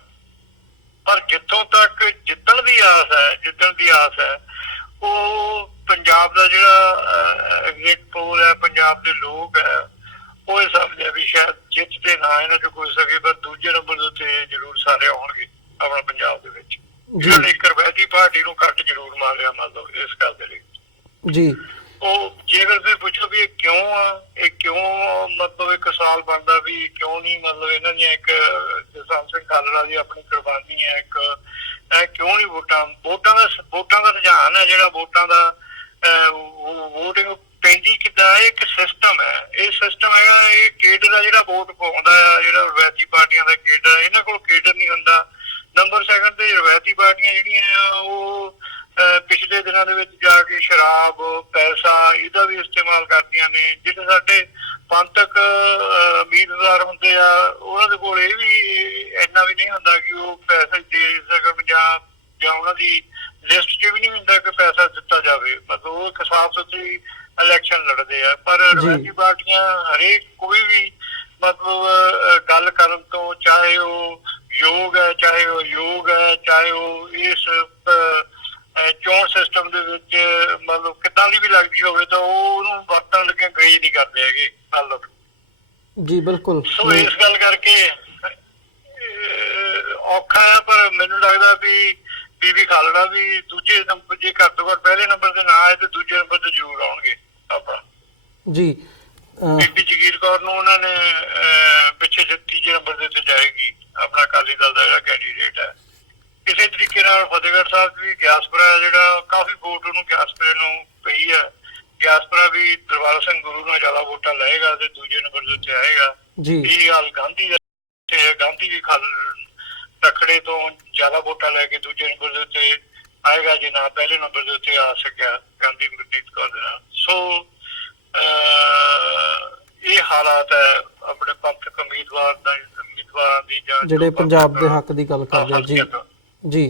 ਪਰ ਜਿੱਥੋਂ ਤੱਕ ਜਿੱਤਣ ਦੀ ਆਸ ਹੈ ਉਹ ਪੰਜਾਬ ਦਾ ਜਿਹੜਾ ਐਗਜ਼ਿਟ ਪੋਲ ਹੈ, ਪੰਜਾਬ ਦੇ ਲੋਕ ਹੈ, ਉਹ ਇਹ ਸਮਝਿਆ ਵੀ ਸ਼ਾਇਦ ਜਿੱਤ ਦੇ ਨਾ ਇਹਨਾਂ ਚ ਕੋਈ ਸਕੇ, ਪਰ ਦੂਜੇ ਨੰਬਰ ਦੇ ਉੱਤੇ ਜ਼ਰੂਰ ਸਾਰੇ ਆਉਣਗੇ ਆਪਣਾ ਪੰਜਾਬ ਦੇ ਵਿੱਚ। ਇਹਨਾਂ ਨੇ ਇੱਕ ਰਵਾਇਤੀ ਪਾਰਟੀ ਨੂੰ ਕੱਟ ਜ਼ਰੂਰ ਮਾਰਿਆ ਮਤਲਬ ਇਸ ਗੱਲ ਦੇ ਲਈ ਜੀ। ਉਹ ਜੇਕਰ ਤੁਸੀਂ ਪੁੱਛੋ ਵੀ ਇਹ ਕਿਉਂ ਮਤਲਬ ਇੱਕ ਸਵਾਲ ਬਣਦਾ ਵੀ ਕਿਉਂ ਨਹੀਂ ਮਤਲਬ ਇਹਨਾਂ ਦੀਆਂ ਇੱਕ ਜਸਵੰਤ ਸਿੰਘ ਖਾਲੜਾ ਦੀ ਆਪਣੀ ਕੁਰਬਾਨੀ ਹੈ, ਇੱਕ ਕਿਉਂ ਨਹੀਂ ਵੋਟਾਂ ਦਾ ਰੁਝਾਨ ਹੈ ਜਿਹੜਾ ਵੋਟਾਂ ਦਾ ਵੋਟਿੰਗ ਪੈਂਦੀ ਕਿੱਦਾਂ, ਇਹ ਇੱਕ ਸਿਸਟਮ ਹੈ। ਇਹ ਸਿਸਟਮ ਹੈਗਾ, ਇਹ ਕੇਡਰ ਦਾ ਜਿਹੜਾ ਵੋਟ ਪਾਉਂਦਾ ਹੈ, ਜਿਹੜਾ ਰਵਾਇਤੀ ਪਾਰਟੀਆਂ ਦਾ ਕੇਡਰ, ਇਹਨਾਂ ਕੋਲ ਕੇਡਰ ਨਹੀਂ ਹੁੰਦਾ। ਨੰਬਰ ਸੈਕਿੰਡ ਤੇ ਰਵਾਇਤੀ ਪਾਰਟੀਆਂ ਜਿਹੜੀਆਂ ਉਹ ਪਿਛਲੇ ਦਿਨਾਂ ਦੇ ਵਿੱਚ ਜਾ ਕੇ ਸ਼ਰਾਬ, ਪੈਸਾ ਇਹਦਾ ਵੀ ਇਸਤੇਮਾਲ ਕਰਦੀਆਂ ਨੇ। ਜਿਹੜੇ ਸਾਡੇ ਪੰਥਕ ਉਮੀਦਵਾਰ ਹੁੰਦੇ ਆ ਉਹਨਾਂ ਦੇ ਕੋਲ ਇਹ ਵੀ ਇੰਨਾ ਵੀ ਨਹੀਂ ਹੁੰਦਾ ਕਿ ਉਹ ਪੈਸਾ ਦੇ ਸਕਣ ਜਾਂ ਉਹਨਾਂ ਦੀ ਲਿਸਟ 'ਚ ਵੀ ਨਹੀਂ ਹੁੰਦਾ ਕਿ ਪੈਸਾ ਦਿੱਤਾ ਜਾਵੇ। ਮਤਲਬ ਉਹ ਇੱਕ ਸਾਫ਼ ਸੁਥਰੀ ਇਲੈਕਸ਼ਨ ਲੜਦੇ ਆ, ਪਰ ਰਵਾਇਤੀ ਪਾਰਟੀਆਂ ਹਰੇਕ ਕੋਈ ਵੀ ਮਤਲਬ ਗੱਲ ਕਰਨ ਤੋਂ, ਚਾਹੇ ਉਹ ਯੋਗ ਹੈ, ਚਾਹੇ ਉਹ ਯੋਗ ਹੈ, ਚਾਹੇ ਉਹ ਇਸ ਚੋਣ ਸਿਸਟਮ ਦੇ ਵਿੱਚ ਮਤਲਬ ਕਿੱਦਾਂ ਦੀ ਵੀ ਲੱਗਦੀ ਹੋਵੇ, ਤਾਂ ਉਹ ਉਹਨੂੰ ਵਰਤਣ ਲੱਗੇ ਗਈ ਨਹੀਂ ਕਰਦੇ ਹੈਗੇ ਮਤਲਬ। ਜੀ ਬਿਲਕੁਲ। ਸੋ ਇਸ ਗੱਲ ਕਰਕੇ ਔਖਾ ਹੈ, ਪਰ ਮੈਨੂੰ ਲੱਗਦਾ ਵੀ ਬੀਬੀ ਖਾਲੜਾ ਵੀ ਦੂਜੇ ਨੰਬਰ, ਜੇ ਘੱਟ ਤੋਂ ਘੱਟ ਪਹਿਲੇ ਨੰਬਰ ਤੇ ਨਾ ਆਏ ਤੇ ਦੂਜੇ ਨੰਬਰ ਤੇ ਜ਼ਰੂਰ ਆਉਣਗੇ ਆਪਣਾ। ਜੀ ਬੀਬੀ ਜਗੀਰ ਕੌਰ ਨੂੰ ਉਹਨਾਂ ਨੇ ਪਿੱਛੇ ਤੀਜੇ ਨੰਬਰ ਦੇ ਉੱਤੇ ਜਾਏਗੀ ਆਪਣਾ ਅਕਾਲੀ ਦਲ ਦਾ ਜਿਹੜਾ ਕੈਂਡੀਡੇਟ ਹੈ। ਇਸੇ ਤਰੀਕੇ ਨਾਲ ਫਤਿਹਗੜ੍ਹ ਸਾਹਿਬ ਵੀ ਗਿਆਸਪੁਰਾ ਜਿਹੜਾ ਕਾਫੀ ਵੋਟ ਉਹਨੂੰ ਗਿਆਸਪੁਰੇ ਨੂੰ ਪਈ ਹੈ। ਗਿਆਸਪੁਰਾ ਵੀ ਦਰਬਾਰਾ ਸਿੰਘ ਗੁਰੂ ਨਾਲ ਜ਼ਿਆਦਾ ਵੋਟਾਂ ਲਏਗਾ ਤੇ ਦੂਜੇ ਨੰਬਰ ਦੇ ਉੱਤੇ ਆਏਗਾ। ਇਹ ਗੱਲ ਗਾਂਧੀ ਦਾ, ਗਾਂਧੀ ਵੀ ਰਖੜੇ ਤੋਂ ਜ਼ਿਆਦਾ ਵੋਟਾਂ ਲੈ ਕੇ ਦੂਜੇ ਨੰਬਰ ਦੇ ਉੱਤੇ ਆਏਗਾ ਜੇ ਨਾ ਪਹਿਲੇ ਨੰਬਰ ਦੇ ਉੱਤੇ ਆ ਸਕਿਆ ਗਾਂਧੀ ਗੁਰਮੀਤ ਕੌਰ ਦੇ ਨਾਲ। ਸੋ ਇਹ ਹਾਲਾਤ ਹੈ ਆਪਣੇ ਪੰਥਕ ਉਮੀਦਵਾਰਾਂ ਦੀ ਜਾਂ ਜਿਹੜੇ ਪੰਜਾਬ ਦੇ ਹੱਕ ਦੀ ਗੱਲ ਕਰਦੇ ਆ। ਜੀ ਜੀ।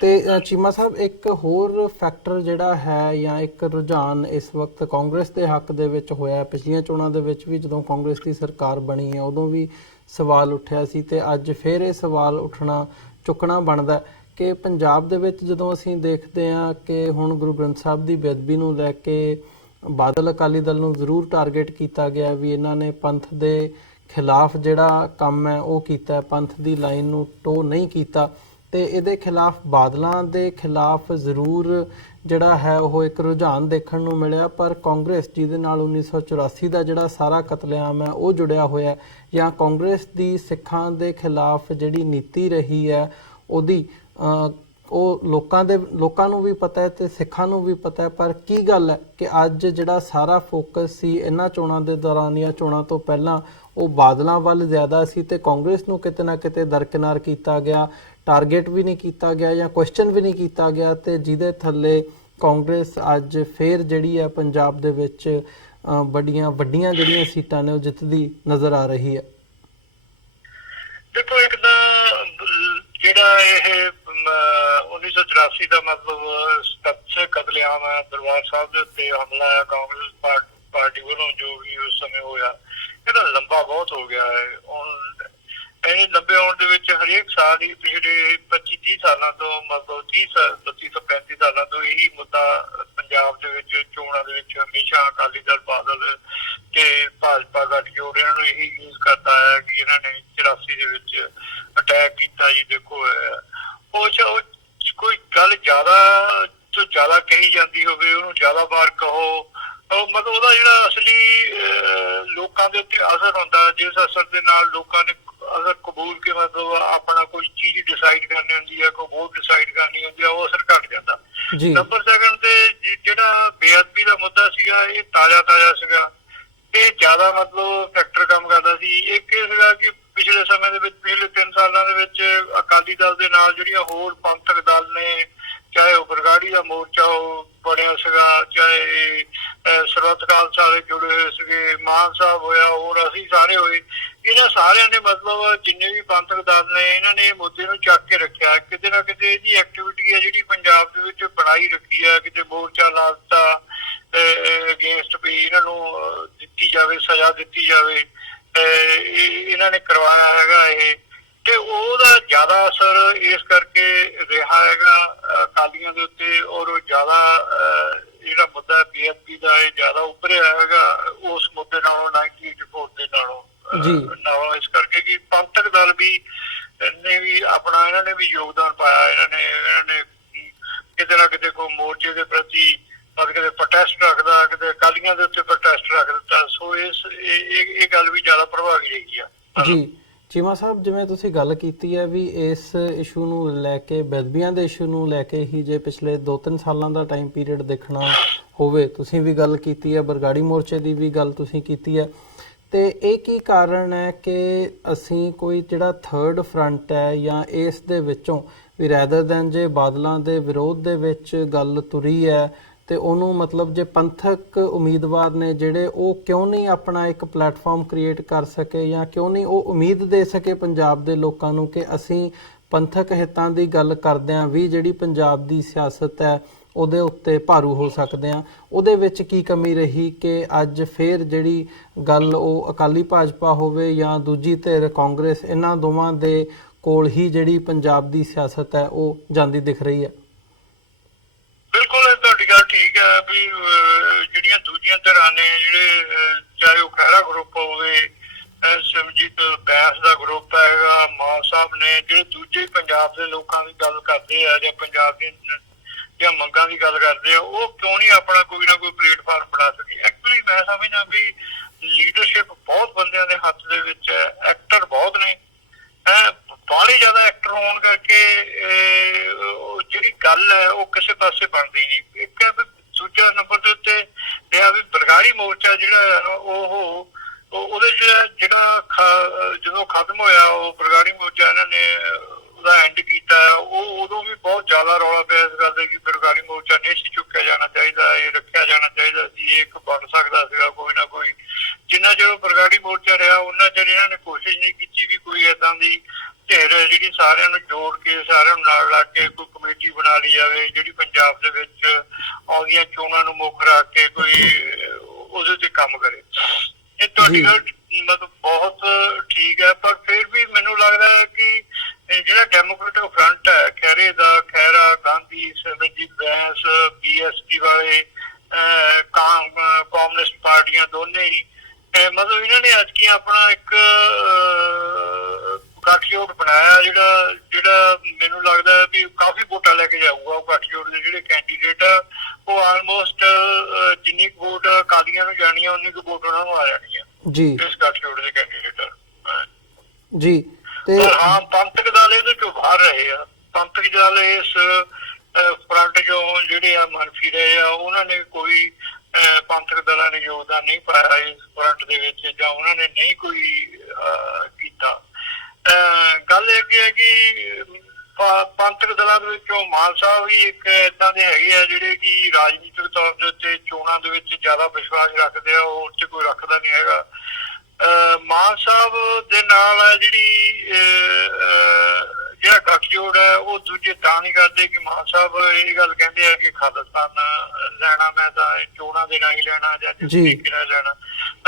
ਤੇ ਚੀਮਾ ਸਾਹਿਬ, ਇੱਕ ਹੋਰ ਫੈਕਟਰ ਜਿਹੜਾ ਹੈ ਜਾਂ ਇੱਕ ਰੁਝਾਨ ਇਸ ਵਕਤ ਕਾਂਗਰਸ ਦੇ ਹੱਕ ਦੇ ਵਿੱਚ ਹੋਇਆ, ਪਿਛਲੀਆਂ ਚੋਣਾਂ ਦੇ ਵਿੱਚ ਵੀ ਜਦੋਂ ਕਾਂਗਰਸ ਦੀ ਸਰਕਾਰ ਬਣੀ ਹੈ ਉਦੋਂ ਵੀ ਸਵਾਲ ਉੱਠਿਆ ਸੀ ਤੇ ਅੱਜ ਫਿਰ ਇਹ ਸਵਾਲ ਚੁੱਕਣਾ ਬਣਦਾ ਕਿ ਪੰਜਾਬ ਦੇ ਵਿੱਚ ਜਦੋਂ ਅਸੀਂ ਦੇਖਦੇ ਹਾਂ ਕਿ ਹੁਣ ਗੁਰੂ ਗ੍ਰੰਥ ਸਾਹਿਬ ਦੀ ਬੇਅਦਬੀ ਨੂੰ ਲੈ ਕੇ ਬਾਦਲ ਅਕਾਲੀ ਦਲ ਨੂੰ ਜ਼ਰੂਰ ਟਾਰਗੇਟ ਕੀਤਾ ਗਿਆ ਵੀ ਇਹਨਾਂ ਨੇ ਪੰਥ ਦੇ ਖਿਲਾਫ ਜਿਹੜਾ ਕੰਮ ਹੈ ਉਹ ਕੀਤਾ, ਪੰਥ ਦੀ ਲਾਈਨ ਨੂੰ ਟੋ ਨਹੀਂ ਕੀਤਾ, ਤੇ ਇਹਦੇ ਖਿਲਾਫ ਬਾਦਲਾਂ ਦੇ ਖਿਲਾਫ ਜ਼ਰੂਰ ਜਿਹੜਾ ਹੈ ਉਹ ਇੱਕ ਰੁਝਾਨ ਦੇਖਣ ਨੂੰ ਮਿਲਿਆ। ਪਰ ਕਾਂਗਰਸ ਜਿਹਦੇ ਨਾਲ 1984 ਦਾ ਜਿਹੜਾ ਸਾਰਾ ਕਤਲੇਆਮ ਹੈ ਉਹ ਜੁੜਿਆ ਹੋਇਆ, ਜਾਂ ਕਾਂਗਰਸ ਦੀ ਸਿੱਖਾਂ ਦੇ ਖਿਲਾਫ ਜਿਹੜੀ ਨੀਤੀ ਰਹੀ ਹੈ ਉਹਦੀ ਉਹ ਲੋਕਾਂ ਨੂੰ ਵੀ ਪਤਾ ਹੈ ਤੇ ਸਿੱਖਾਂ ਨੂੰ ਵੀ ਪਤਾ ਹੈ। ਪਰ ਕੀ ਗੱਲ ਹੈ ਕਿ ਅੱਜ ਜਿਹੜਾ ਸਾਰਾ ਫੋਕਸ ਸੀ ਇਹਨਾਂ ਚੋਣਾਂ ਦੇ ਦੌਰਾਨ ਜਾਂ ਚੋਣਾਂ ਤੋਂ ਪਹਿਲਾਂ ਉਹ ਬਾਦਲਾਂ ਵੱਲ ਜ਼ਿਆਦਾ ਸੀ ਤੇ ਕਾਂਗਰਸ ਨੂੰ ਕਿਤੇ ਨਾ ਕਿਤੇ ਦਰਕਿਨਾਰ ਕੀਤਾ ਗਿਆ, ਟਾਰਗੇਟ ਵੀ ਨਹੀਂ ਕੀਤਾ ਗਿਆ ਜਾਂ ਕੁਐਸਚਨ ਵੀ ਨਹੀਂ ਕੀਤਾ ਗਿਆ, ਤੇ ਜਿਹਦੇ ਥੱਲੇ ਕਾਂਗਰਸ ਅੱਜ ਫੇਰ ਜਿਹੜੀ ਹੈ ਪੰਜਾਬ ਦੇ ਵਿੱਚ ਵੱਡੀਆਂ ਜਿਹੜੀਆਂ ਸੀਟਾਂ ਨੇ ਉਹ ਜਿੱਤਦੀ ਨਜ਼ਰ ਆ ਰਹੀ ਹੈ। ਦੇਖੋ, ਇੱਕ ਤਾਂ ਜਿਹੜਾ ਇਹ 1984 ਦਾ ਮਤਲਬ ਸਬਸੇ ਕਤਲੇਆਮ ਹੈ, ਦਰਬਾਰ ਸਾਹਿਬ ਦੇ ਉੱਤੇ ਹਮਲਾ ਹੈ ਕਾਂਗਰਸ ਪਾਰਟੀ ਵੱਲੋਂ ਜੋ ਵੀ ਉਸ ਸਮੇਂ ਹੋਇਆ, ਇਹਦਾ ਲੰਬਾ ਬਹੁਤ ਹੋ ਗਿਆ ਹੈ। ਹੁਣ ਇਹ ਲੰਬੇ ਹੋਣ ਦੇ ਵਿੱਚ ਹਰੇਕ ਸਾਲ ਹੀ ਪਿਛਲੇ 25-30 ਸਾਲਾਂ ਤੋਂ ਮਤਲਬ 32-35 ਸਾਲਾਂ ਤੋਂ ਇਹੀ ਮੁੱਦਾ ਪੰਜਾਬ ਦੇ ਵਿੱਚ ਚੋਣਾਂ ਦੇ ਵਿੱਚ ਹਮੇਸ਼ਾ ਅਕਾਲੀ ਦਲ, ਬਾਦਲ ਤੇ ਭਾਜਪਾ ਗੱਠਜੋੜ ਇਹਨਾਂ ਨੂੰ ਇਹੀ ਯੂਜ਼ ਕਰਦਾ ਹੈ ਕਿ ਇਹਨਾਂ ਨੇ 84 ਦੇ ਵਿੱਚ ਅਟੈਕ ਕੀਤਾ। ਜੀ ਦੇਖੋ, ਉਹ ਕੋਈ ਗੱਲ ਜ਼ਿਆਦਾ ਤੋਂ ਜ਼ਿਆਦਾ ਕਹੀ ਜਾਂਦੀ ਹੋਵੇ, ਉਹਨੂੰ ਜ਼ਿਆਦਾ ਵਾਰ ਕਹੋ, ਮਤਲਬ ਉਹਦਾ ਜਿਹੜਾ ਅਸਲੀ ਲੋਕਾਂ ਦੇ ਉੱਤੇ ਅਸਰ ਹੁੰਦਾ, ਜਿਸ ਅਸਰ ਦੇ ਨਾਲ ਲੋਕਾਂ ਨੇ ਅਸਰ ਕਬੂਲ ਕੇ ਮਤਲਬ ਆਪਣਾ ਕੋਈ ਚੀਜ਼ ਡਿਸਾਈਡ ਕਰਨੀ ਹੁੰਦੀ ਹੈ, ਕੋਈ ਵੋਟ ਡਿਸਾਈਡ ਕਰਨੀ ਹੁੰਦੀ ਹੈ, ਉਹ ਅਸਰ ਘੱਟ ਜਾਂਦਾ। ਨੰਬਰ ਸੈਕਿੰਡ ਤੇ ਜਿਹੜਾ ਬੇਅਦਬੀ ਦਾ ਮੁੱਦਾ ਸੀਗਾ, ਇਹ ਤਾਜ਼ਾ ਸੀਗਾ, ਇਹ ਜ਼ਿਆਦਾ ਮਤਲਬ ਫੈਕਟਰ ਕੰਮ ਕਰਦਾ ਸੀ। ਇੱਕ ਇਹ ਸੀਗਾ ਕਿ ਪਿਛਲੇ ਸਮੇਂ ਦੇ ਵਿੱਚ, ਪਿਛਲੇ 3 ਸਾਲਾਂ ਦੇ ਵਿੱਚ ਅਕਾਲੀ ਦਲ ਦੇ ਨਾਲ ਜਿਹੜੀਆਂ ਹੋਰ ਪੰਥਕ ਦਲ ਨੇ, ਚਾਹੇ ਉਹ ਬਰਗਾੜੀ ਦਾ ਮੋਰਚਾ ਉਹ ਬਣਿਆ ਸੀਗਾ, ਚਾਹੇ ਸਰਬੱਤ ਖਾਲਸਾ ਵਾਲੇ ਜੁੜੇ ਹੋਏ ਸੀਗੇ, ਮਾਨ ਸਾਹਿਬ ਹੋਇਆ, ਹੋਰ ਅਸੀਂ ਸਾਰੇ ਹੋਏ, ਇਹਨਾਂ ਸਾਰਿਆਂ ਨੇ ਮਤਲਬ ਜਿੰਨੇ ਵੀ ਪੰਥਕ ਦਲ ਨੇ ਇਹਨਾਂ ਨੇ ਮੁੱਦੇ ਨੂੰ ਚੱਕ ਕੇ ਰੱਖਿਆ। ਕਿਤੇ ਨਾ ਕਿਤੇ ਇਹਦੀ ਐਕਟੀਵਿਟੀ ਹੈ ਜਿਹੜੀ ਪੰਜਾਬ ਦੇ ਵਿੱਚ ਬਣਾਈ ਰੱਖੀ ਹੈ, ਕਿਤੇ ਮੋਰਚਾ ਲਾ ਦਿੱਤਾ ਅਗੇਂਸਟ ਵੀ ਇਹਨਾਂ ਨੂੰ ਦਿੱਤੀ ਜਾਵੇ, ਸਜ਼ਾ ਦਿੱਤੀ ਜਾਵੇ, ਇਹਨਾਂ ਨੇ ਕਰਵਾਇਆ ਹੈਗਾ ਇਹ, ਤੇ ਉਹਦਾ ਜ਼ਿਆਦਾ ਅਸਰ ਇਸ ਕਰਕੇ ਰਿਹਾ ਹੈਗਾ ਅਕਾਲੀਆਂ ਦੇ ਉੱਤੇ, ਔਰ ਉਹ ਜ਼ਿਆਦਾ ਜਿਹੜਾ ਮੁੱਦਾ ਬੀਐਸਪੀ ਦਾ ਇਹ ਜ਼ਿਆਦਾ ਉੱਭਰਿਆ ਹੈਗਾ ਉਸ ਮੁੱਦੇ ਨਾਲੋਂ 1984 ਦੇ ਨਾਲੋਂ। ਇਸ ਕਰਕੇ ਕਿ ਪੰਥਕ ਦਲ ਵੀ ਨੇ ਵੀ ਆਪਣਾ ਇਹਨਾਂ ਨੇ ਵੀ ਯੋਗਦਾਨ ਪਾਇਆ, ਇਹਨਾਂ ਨੇ ਕਿਤੇ ਨਾ ਕਿਤੇ ਕੋਈ ਮੋਰਚੇ ਦੇ ਪ੍ਰਤੀ ਕਿਤੇ ਪ੍ਰੋਟੈਸਟ ਰੱਖਦਾ, ਕਿਤੇ ਅਕਾਲੀਆਂ ਦੇ ਉੱਤੇ ਪ੍ਰੋਟੈਸਟ ਰੱਖ ਦਿੱਤਾ। ਸੋ ਇਹ ਗੱਲ ਵੀ ਜ਼ਿਆਦਾ ਪ੍ਰਭਾਵੀ ਰਹੀ ਆ। ਜੀ ਚੀਮਾ ਸਾਹਿਬ, ਜਿਵੇਂ ਤੁਸੀਂ ਗੱਲ ਕੀਤੀ ਹੈ ਵੀ ਇਸ ਇਸ਼ੂ ਨੂੰ ਲੈ ਕੇ, ਬੇਅਦਬੀਆਂ ਦੇ ਇਸ਼ੂ ਨੂੰ ਲੈ ਕੇ ਹੀ ਜੇ ਪਿਛਲੇ 2-3 ਸਾਲਾਂ ਦਾ ਟਾਈਮ ਪੀਰੀਅਡ ਦੇਖਣਾ ਹੋਵੇ, ਤੁਸੀਂ ਵੀ ਗੱਲ ਕੀਤੀ ਹੈ, ਬਰਗਾੜੀ ਮੋਰਚੇ ਦੀ ਵੀ ਗੱਲ ਤੁਸੀਂ ਕੀਤੀ ਹੈ, ਤੇ ਇਹ ਕੀ ਕਾਰਨ ਹੈ ਕਿ ਅਸੀਂ ਕੋਈ ਜਿਹੜਾ ਥਰਡ ਫਰੰਟ ਹੈ ਜਾਂ ਇਸ ਦੇ ਵਿੱਚੋਂ ਵੀ ਰੈਦਰ ਦੈਨ ਜੇ ਬਾਦਲਾਂ ਦੇ ਵਿਰੋਧ ਦੇ ਵਿੱਚ ਗੱਲ ਤੁਰੀ ਹੈ ਤੇ ਉਹਨੂੰ ਮਤਲਬ ਜੇ ਪੰਥਕ ਉਮੀਦਵਾਰ ਨੇ ਜਿਹੜੇ ਉਹ ਕਿਉਂ ਨਹੀਂ ਆਪਣਾ ਇੱਕ ਪਲੇਟਫਾਰਮ ਕ੍ਰੀਏਟ ਕਰ ਸਕੇ ਜਾਂ ਕਿਉਂ ਨਹੀਂ ਉਹ ਉਮੀਦ ਦੇ ਸਕੇ ਪੰਜਾਬ ਦੇ ਲੋਕਾਂ ਨੂੰ ਕਿ ਅਸੀਂ ਪੰਥਕ ਹਿੱਤਾਂ ਦੀ ਗੱਲ ਕਰਦਿਆਂ ਵੀ ਜਿਹੜੀ ਪੰਜਾਬ ਦੀ ਸਿਆਸਤ ਹੈ ਉਹਦੇ ਉੱਤੇ ਭਾਰੂ ਹੋ ਸਕਦੇ ਆ। ਉਹਦੇ ਵਿੱਚ ਕੀ ਕਮੀ ਰਹੀ ਕਿ ਅੱਜ ਫੇਰ ਜਿਹੜੀ ਗੱਲ ਉਹ ਅਕਾਲੀ ਭਾਜਪਾ ਹੋਵੇ ਜਾਂ ਦੂਜੀ ਧਿਰ ਕਾਂਗਰਸ, ਇਹਨਾਂ ਦੋਵਾਂ ਦੇ ਕੋਲ ਹੀ ਜਿਹੜੀ ਪੰਜਾਬ ਦੀ ਸਿਆਸਤ ਹੈ ਉਹ ਜਾਂਦੀ ਦਿਖ ਰਹੀ ਹੈ? ਬਿਲਕੁਲ ਤੁਹਾਡੀ ਗੱਲ ਠੀਕ ਹੈ ਵੀ ਜਿਹੜੀਆਂ ਦੂਜੀਆਂ ਧਿਰਾਂ ਨੇ, ਜਿਹੜੇ ਚਾਹੇ ਉਹ ਖਹਿਰਾ ਗਰੁੱਪ ਹੋਵੇ, ਸਿਮਰਜੀਤ ਬੈਂਸ ਦਾ ਗਰੁੱਪ ਹੈਗਾ, ਮਾਨ ਸਾਹਿਬ ਨੇ, ਜਿਹੜੇ ਦੂਜੇ ਪੰਜਾਬ ਦੇ ਲੋਕਾਂ ਦੀ ਗੱਲ ਕਰਦੇ ਆ ਜਾਂ ਪੰਜਾਬ ਦੀਆਂ ਮੰਗਾਂ ਦੀ ਗੱਲ ਕਰਦੇ ਆ, ਉਹ ਕਿਉਂ ਨਹੀਂ ਆਪਣਾ ਕੋਈ ਨਾ ਕੋਈ ਪਲੇਟਫਾਰਮ ਬਣਾ ਸਕੇ? ਐਕਚੁਅਲੀ ਮੈਂ ਸਮਝਦਾ ਵੀ ਲੀਡਰਸ਼ਿਪ ਬਹੁਤ ਬੰਦਿਆਂ ਦੇ ਹੱਥ ਦੇ ਵਿੱਚ ਹੈ, ਐਕਟਰ ਬਹੁਤ ਨੇ, ਬਾਹਲੇ ਜ਼ਿਆਦਾ ਐਕਟਰ ਹੋਣ ਕਰਕੇ ਜਿਹੜੀ ਗੱਲ ਹੈ ਉਹ ਕਿਸੇ ਪਾਸੇ ਬਣਦੀ ਨਹੀਂ। ਇੱਕ ਦੂਜਾ ਨੰਬਰ ਦੇ ਉੱਤੇ ਇਹ ਆ ਵੀ ਬਰਗਾੜੀ ਮੋਰਚਾ ਜਿਹੜਾ ਉਹਦੇ ਜਿਹੜਾ ਜਦੋਂ ਖਤਮ ਹੋਇਆ, ਉਹ ਬਰਗਾੜੀ ਮੋਰਚਾ ਇਹਨਾਂ ਨੇ ਉਹਦਾ ਐਂਡ ਕੀਤਾ, ਉਹ ਉਦੋਂ ਵੀ ਬਹੁਤ ਜ਼ਿਆਦਾ ਰੌਲਾ ਪਿਆ ਇਸ ਗੱਲ ਦਾ ਕਿ ਬਰਗਾੜੀ ਮੋਰਚਾ ਨਹੀਂ ਸੀ ਚੁੱਕਿਆ ਜਾਣਾ ਚਾਹੀਦਾ, ਇਹ ਰੱਖਿਆ ਜਾਣਾ ਚਾਹੀਦਾ ਸੀ, ਇਹ ਇੱਕ ਬਣ ਸਕਦਾ ਸੀਗਾ ਕੋਈ ਨਾ ਕੋਈ। ਜਿੰਨਾ ਚਿਰ ਬਰਗਾੜੀ ਮੋਰਚਾ ਰਿਹਾ ਉਹਨਾਂ ਚਿਰ ਇਹਨਾਂ ਨੇ ਕੋਸ਼ਿਸ਼ ਨਹੀਂ ਕੀਤੀ ਵੀ ਕੋਈ ਏਦਾਂ ਦੀ ਧਿਰ ਜਿਹੜੀ ਸਾਰਿਆਂ ਨੂੰ ਜੋੜ ਕੇ, ਸਾਰਿਆਂ ਨੂੰ ਨਾਲ ਲਾ ਕੇ ਕੋਈ ਕਮੇਟੀ ਬਣਾ ਲਈ ਜਾਵੇ ਜਿਹੜੀ ਪੰਜਾਬ ਦੇ ਵਿੱਚ ਆਉਂਦੀਆਂ ਚੋਣਾਂ ਨੂੰ ਮੁੱਖ ਰੱਖ ਕੇ ਕੋਈ ਉਹਦੇ ਤੇ ਕੰਮ ਕਰੇ। ਇਹ ਤੁਹਾਡੀ ਗੱਲ ਮਤਲਬ ਬਹੁਤ ਠੀਕ ਹੈ, ਪਰ ਫਿਰ ਵੀ ਮੈਨੂੰ ਲੱਗਦਾ ਹੈ ਕਿ ਜਿਹੜਾ ਡੈਮੋਕ੍ਰੇਟਿਕ ਫਰੰਟ ਹੈ, ਖਹਿਰਾ, ਗਾਂਧੀ, ਸਿਮਰਜੀਤ ਬੈਂਸ, BSP ਵਾਲੇ, ਕਮਿਊਨਿਸਟ ਪਾਰਟੀਆਂ ਦੋਨੇ ਹੀ, ਮਤਲਬ ਇਹਨਾਂ ਨੇ ਅੱਜ ਕੀ ਆਪਣਾ ਇੱਕ ਗੱਠਜੋੜ ਬਣਾਇਆ ਜਿਹੜਾ ਮੈਨੂੰ ਲੱਗਦਾ ਹੈ ਵੀ ਕਾਫੀ ਵੋਟਾਂ ਲੈ ਕੇ ਜਾਊਗਾ। ਉਹ ਗੱਠਜੋੜ ਦੇ ਜਿਹੜੇ ਕੈਂਡੀਡੇਟ ਆ ਉਹ ਆਲਮੋਸਟ ਜਿੰਨੀ ਕੁ ਵੋਟ ਅਕਾਲੀਆਂ ਨੂੰ ਜਾਣੀ ਆ ਉਨੀ ਕੁ ਵੋਟ ਉਹਨਾਂ ਨੂੰ ਆ ਜਾਣੀ ਆ ਜੀ ਇਸ ਗੱਠਜੋੜ ਦੇ ਕੈਂਡੀਡੇਟ ਜੀ। ਤੇ ਹਾਂ, ਪੰਥਕ ਦਲ ਇਹਦੇ ਚੋਂ ਬਾਹਰ ਰਹੇ ਆ। ਪੰਥਕ ਦਲ ਇਸ ਫਰੰਟ ਚੋਂ ਜਿਹੜੇ ਆ ਮਨਫੀ ਰਹੇ ਆ, ਉਹਨਾਂ ਨੇ ਕੋਈ ਪੰਥਕ ਦਲਾਂ ਨੇ ਯੋਗਦਾਨ ਨਹੀਂ ਪਾਇਆ ਇਸ ਫਰੰਟ ਦੇ ਵਿੱਚ, ਜਾਂ ਉਹਨਾਂ ਨੇ ਨਹੀਂ ਕੋਈ ਕੀਤਾ। ਗੱਲ ਇਹ ਹੈ ਕਿ ਪੰਥਕ ਦਲਾਂ ਦੇ ਵਿੱਚੋਂ ਮਾਨ ਸਾਹਿਬ ਵੀ ਇੱਕ ਏਦਾਂ ਦੇ ਹੈਗੇ ਆ ਜਿਹੜੇ ਕਿ ਰਾਜਨੀਤਿਕ ਤੌਰ ਦੇ ਉੱਤੇ ਚੋਣਾਂ ਦੇ ਵਿੱਚ ਜ਼ਿਆਦਾ ਵਿਸ਼ਵਾਸ ਰੱਖਦੇ ਆ, ਉਹ ਚ ਕੋਈ ਰੱਖਦਾ ਨਹੀਂ ਹੈਗਾ। ਮਾਨ ਸਾਹਿਬ ਦੇ ਨਾਲ ਜਿਹੜਾ ਗੱਠਜੋੜ ਹੈ ਉਹ ਦੂਜੇ ਤਾਂ ਨਹੀਂ ਕਰਦੇ ਕਿ ਮਾਨ ਸਾਹਿਬ ਇਹ ਗੱਲ ਕਹਿੰਦੇ ਆ ਕਿ ਖਾਲਿਸਤਾਨ ਲੈਣਾ ਮੈਂ ਤਾਂ ਚੋਣਾਂ ਦੇ ਰਾਹੀਂ ਲੈਣਾ ਜਾਂ ਜਿਸ ਤਰੀਕੇ ਨਾਲ ਲੈਣਾ।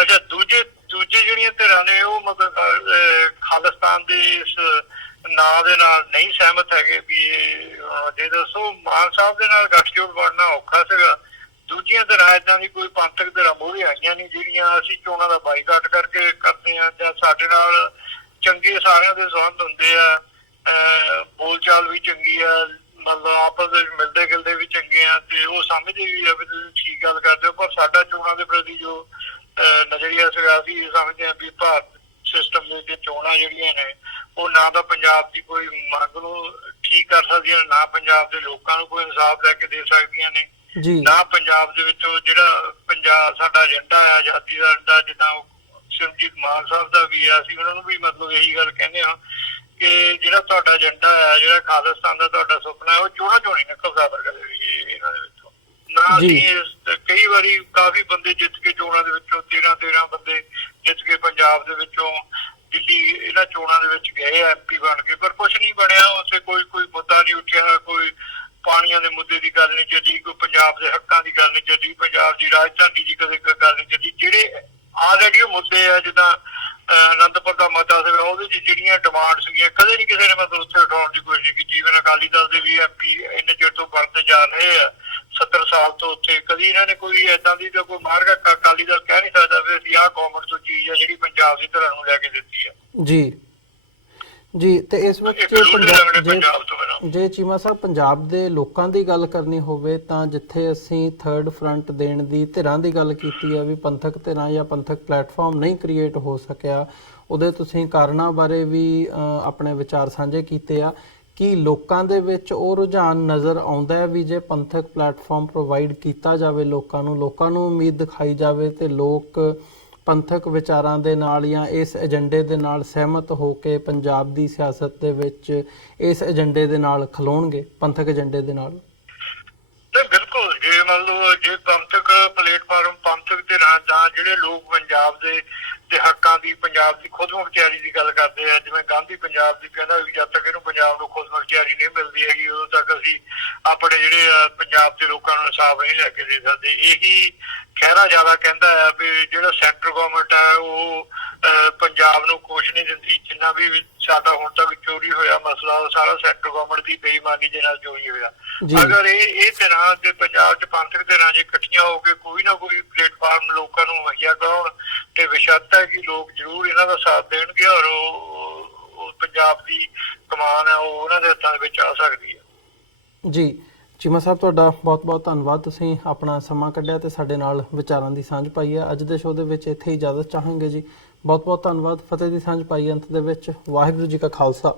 ਅੱਛਾ, ਦੂਜੇ ਜਿਹੜੀਆਂ ਧਿਰਾਂ ਨੇ ਉਹ ਮਤਲਬ ਖਾਲਿਸਤਾਨ ਦੇ ਇਸ ਨਾਂ ਦੇ ਨਾਲ ਨਹੀਂ ਸਹਿਮਤ ਹੈਗੇ ਵੀ ਜੇ ਦੱਸੋ ਮਾਨ ਸਾਹਿਬ ਦੇ ਨਾਲ ਗੱਠਜੋੜ ਬਣਨਾ ਔਖਾ ਸੀਗਾ। ਦੂਜੀਆਂ ਧਿਰਾਂ ਏਦਾਂ ਦੀ ਕੋਈ ਪੰਥਕ ਧਿਰਾਂ ਮੂਹਰੇ ਆਈਆਂ ਨਹੀਂ ਜਿਹੜੀਆਂ ਅਸੀਂ ਚੋਣਾਂ ਦਾ ਬਾਈਕਾਟ ਕਰਕੇ ਕਰਦੇ ਹਾਂ, ਜਾਂ ਸਾਡੇ ਨਾਲ ਚੰਗੇ ਸਾਰਿਆਂ ਦੇ ਸੰਬੰਧ ਹੁੰਦੇ ਆ, ਬੋਲਚਾਲ ਵੀ ਚੰਗੀ ਆ, ਮਤਲਬ ਆਪਸ ਵਿੱਚ ਮਿਲਦੇ ਗਿਲਦੇ ਵੀ ਚੰਗੇ ਆ, ਤੇ ਉਹ ਸਮਝਦੇ ਵੀ ਆ ਵੀ ਤੁਸੀਂ ਠੀਕ ਗੱਲ ਕਰਦੇ ਹੋ। ਪਰ ਸਾਡਾ ਚੋਣਾਂ ਦੇ ਪ੍ਰਤੀ ਜੋ ਨਜ਼ਰੀਆ ਸੀਗਾ, ਅਸੀਂ ਇਹ ਸਮਝਦੇ ਹਾਂ ਵੀ ਭਾਰਤ ਸਿਸਟਮ ਦੇ ਵਿੱਚ ਚੋਣਾਂ ਜਿਹੜੀਆਂ ਨੇ ਉਹ ਨਾ ਤਾਂ ਪੰਜਾਬ ਦੀ ਕੋਈ ਮੰਗ ਨੂੰ ਠੀਕ ਕਰ ਸਕਦੀਆਂ, ਨਾ ਪੰਜਾਬ ਦੇ ਲੋਕਾਂ ਨੂੰ ਕੋਈ ਇਨਸਾਫ ਲੈ ਕੇ ਦੇ ਸਕਦੀਆਂ ਨੇ, ਨਾ ਪੰਜਾਬ ਦੇ ਵਿੱਚੋਂ ਜਿਹੜਾ ਪੰਜਾਬ ਸਾਡਾ ਏਜੰਡਾ ਹੈ ਆਜ਼ਾਦੀ ਦਾ ਏਜੰਡਾ, ਜਿੱਦਾਂ ਸਿਮਰਜੀਤ ਮਾਨ ਸਾਹਿਬ ਦਾ ਵੀ ਆ, ਅਸੀਂ ਉਹਨਾਂ ਨੂੰ ਵੀ ਮਤਲਬ ਇਹੀ ਗੱਲ ਕਹਿੰਦੇ ਹਾਂ ਕਿ ਜਿਹੜਾ ਤੁਹਾਡਾ ਏਜੰਡਾ ਹੈ, ਜਿਹੜਾ ਖਾਲਿਸਤਾਨ ਦਾ ਤੁਹਾਡਾ ਸੁਪਨਾ ਹੈ, ਉਹ ਚੋਣਾਂ ਚੋਂ ਨਹੀਂ ਨਿਕਲ ਸਕਦਾ ਕਦੇ ਵੀ ਇਹਨਾਂ ਦੇ ਵਿੱਚੋਂ। ਨਾ ਅਸੀਂ ਕਈ ਵਾਰੀ ਕਾਫੀ ਬੰਦੇ ਜਿੱਤ ਕੇ ਚੋਣਾਂ ਦੇ ਵਿੱਚੋਂ 13 ਬੰਦੇ ਜਿੱਤ ਕੇ ਪੰਜਾਬ ਦੇ ਵਿੱਚੋਂ ਦਿੱਲੀ ਇਹਨਾਂ ਚੋਣਾਂ ਦੇ ਵਿੱਚ ਗਏ MP ਬਣ ਕੇ, ਪਰ ਕੁਛ ਨਹੀਂ ਬਣਿਆ। ਉੱਥੇ ਕੋਈ ਮੁੱਦਾ ਨਹੀਂ ਉੱਠਿਆ, ਕੋਈ ਪਾਣੀਆਂ ਦੇ ਮੁੱਦੇ ਦੀ ਗੱਲ ਨਹੀਂ ਚੱਲੀ, ਕੋਈ ਪੰਜਾਬ ਦੇ ਹੱਕਾਂ ਦੀ ਗੱਲ ਨਹੀਂ ਚੱਲੀ, ਪੰਜਾਬ ਦੀ ਰਾਜਧਾਨੀ ਦੀ ਕਦੇ ਗੱਲ ਨਹੀਂ ਚੱਲੀ। ਜਿਹੜੇ ਆਲਰੇਡੀ ਮੁੱਦੇ ਆ, ਜਿੱਦਾਂ ਅਨੰਦਪੁਰ ਦਾ ਮਤਾ ਸੀਗਾ, ਉਹਦੇ ਚ ਜਿਹੜੀਆਂ ਡਿਮਾਂਡ ਸੀਗੀਆਂ ਕਦੇ ਨਹੀਂ ਕਿਸੇ ਨੇ ਮਤਲਬ ਉੱਥੇ ਉਠਾਉਣ ਦੀ ਕੋਸ਼ਿਸ਼ ਕੀਤੀ। ਇਵਨ ਅਕਾਲੀ ਦਲ ਦੇ ਵੀ MP ਇੰਨੇ ਚਿਰ ਤੋਂ ਬਣਦੇ ਜਾ ਰਹੇ ਆ, 70 ਸਾਲ ਤੋਂ ਉੱਥੇ, ਕਦੀ ਇਹਨਾਂ ਨੇ ਕੋਈ ਏਦਾਂ ਦੀ ਤਾਂ ਕੋਈ ਮਾਰਕਾ ਅਕਾਲੀ ਦਲ ਕਹਿ ਨਹੀਂ ਸਕਦਾ ਵੀ ਅਸੀਂ ਆਹ ਗੌਰਮੈਂਟ ਤੋਂ ਚੀਜ਼ ਆ ਜਿਹੜੀ ਪੰਜਾਬ ਦੀ ਧਿਰਾਂ ਨੂੰ ਲੈ ਕੇ ਦਿੱਤੀ ਆ। ਜੀ ਤੇ ਇਸ ਵਿੱਚ ਜੇ ਚੀਮਾ ਸਾਹਿਬ ਪੰਜਾਬ ਦੇ ਲੋਕਾਂ ਦੀ ਗੱਲ ਕਰਨੀ ਹੋਵੇ ਤਾਂ ਜਿੱਥੇ ਅਸੀਂ ਥਰਡ ਫਰੰਟ ਦੇਣ ਦੀ ਧਿਰਾਂ ਦੀ ਗੱਲ ਕੀਤੀ ਆ ਵੀ ਪੰਥਕ ਧਿਰਾਂ ਜਾਂ ਪੰਥਕ ਪਲੇਟਫਾਰਮ ਨਹੀਂ ਕ੍ਰੀਏਟ ਹੋ ਸਕਿਆ, ਉਹਦੇ ਤੁਸੀਂ ਕਾਰਨਾਂ ਬਾਰੇ ਵੀ ਆਪਣੇ ਵਿਚਾਰ ਸਾਂਝੇ ਕੀਤੇ ਆ। ਕਿ ਲੋਕਾਂ ਦੇ ਵਿੱਚ ਉਹ ਰੁਝਾਨ ਨਜ਼ਰ ਆਉਂਦਾ ਹੈ ਵੀ ਜੇ ਪੰਥਕ ਪਲੇਟਫਾਰਮ ਪ੍ਰੋਵਾਈਡ ਕੀਤਾ ਜਾਵੇ ਲੋਕਾਂ ਨੂੰ ਉਮੀਦ ਦਿਖਾਈ ਜਾਵੇ ਤੇ ਲੋਕ ਪੰਥਕ ਵਿਚਾਰਾਂ ਦੇ ਨਾਲ ਜਾਂ ਇਸ ਏਜੰਡੇ ਦੇ ਨਾਲ ਸਹਿਮਤ ਹੋ ਕੇ ਪੰਜਾਬ ਦੀ ਸਿਆਸਤ ਦੇ ਵਿੱਚ ਇਸ ਏਜੰਡੇ ਦੇ ਨਾਲ ਖਲੋਣਗੇ, ਪੰਥਕ ਏਜੰਡੇ ਦੇ ਨਾਲ? ਬਿਲਕੁਲ, ਜੇ ਮੰਨ ਲਓ ਜੇ ਪੰਥਕ ਪਲੇਟਫਾਰਮ, ਪੰਥਕ ਦੇ ਨਾਲ ਜਾਂ ਜਿਹੜੇ ਲੋਕ ਪੰਜਾਬ ਦੇ ਹੱਕਾਂ ਦੀ, ਪੰਜਾਬ ਪੰਜਾਬ ਦੀ ਖੁਦਮੁਖਤਿਆਰੀ ਦੀ ਗੱਲ ਕਰਦੇ ਆ, ਜਿਵੇਂ ਗਾਂਧੀ ਪੰਜਾਬ ਦੀ ਕਹਿੰਦਾ ਵੀ ਜਦ ਤੱਕ ਇਹਨੂੰ ਪੰਜਾਬ ਨੂੰ ਖੁਦਮੁਖਤਿਆਰੀ ਨਹੀਂ ਮਿਲਦੀ ਹੈਗੀ ਉਦੋਂ ਤੱਕ ਅਸੀਂ ਆਪਣੇ ਜਿਹੜੇ ਪੰਜਾਬ ਦੇ ਲੋਕਾਂ ਨੂੰ ਇਨਸਾਫ ਨਹੀਂ ਲੈ ਕੇ ਦੇ ਸਕਦੇ। ਇਹੀ ਖਹਿਰਾ ਜ਼ਿਆਦਾ ਕਹਿੰਦਾ ਹੈ ਵੀ ਜਿਹੜਾ ਸੈਂਟਰ ਗਵਰਨਮੈਂਟ ਹੈ ਉਹ ਪੰਜਾਬ ਨੂੰ ਕੁਛ ਨਹੀਂ ਦਿੰਦੀ, ਜਿੰਨਾ ਵੀ ਸਾਡਾ ਹੁਣ ਤੱਕ ਚੋਰੀ ਹੋਇਆ ਮਸਲਾ ਉਹ ਸਾਰਾ ਸੈਂਟਰ ਗਵਰਨਮੈਂਟ ਦੀ ਬੇਈਮਾਨੀ ਦੇ ਨਾਲ ਚੋਰੀ ਹੋਇਆ। ਅਗਰ ਇਹ ਧਿਰਾਂ ਤੇ ਪੰਜਾਬ 'ਚ ਪੰਥਕ ਧਿਰਾਂ ਜੇ ਇਕੱਠੀਆਂ ਹੋ ਕੇ ਕੋਈ ਨਾ ਕੋਈ ਪਲੇਟਫਾਰਮ ਲੋਕਾਂ ਨੂੰ ਮੁਹੱਈਆ ਕਰਾਉਣ ਤੇ ਵਿਸ਼ੱਤ ਹੈ ਕਿ ਲੋਕ ਜ਼ਰੂਰ ਇਹਨਾਂ ਦਾ ਸਾਥ ਦੇਣਗੇ ਔਰ ਉਹ ਪੰਜਾਬ ਦੀ ਕਮਾਨ ਹੈ ਉਹ ਉਹਨਾਂ ਦੇ ਹੱਥਾਂ ਦੇ ਵਿੱਚ ਆ ਸਕਦੀ ਹੈ। ਜੀ ਚੀਮਾ ਸਾਹਿਬ, ਤੁਹਾਡਾ ਬਹੁਤ-ਬਹੁਤ ਧੰਨਵਾਦ। ਤੁਸੀਂ ਆਪਣਾ ਸਮਾਂ ਕੱਢਿਆ ਤੇ ਸਾਡੇ ਨਾਲ ਵਿਚਾਰਾਂ ਦੀ ਸਾਂਝ ਪਾਈ ਹੈ। ਅੱਜ ਦੇ ਸ਼ੋਅ ਦੇ ਵਿੱਚ ਇੱਥੇ ਇਜਾਜ਼ਤ ਚਾਹਾਂਗੇ ਜੀ। ਬਹੁਤ-ਬਹੁਤ ਧੰਨਵਾਦ। ਫਤਿਹ ਦੀ ਸਾਂਝ ਪਾਈ ਅੰਤ ਦੇ ਵਿੱਚ। ਵਾਹਿਗੁਰੂ ਜੀ ਕਾ ਖਾਲਸਾ,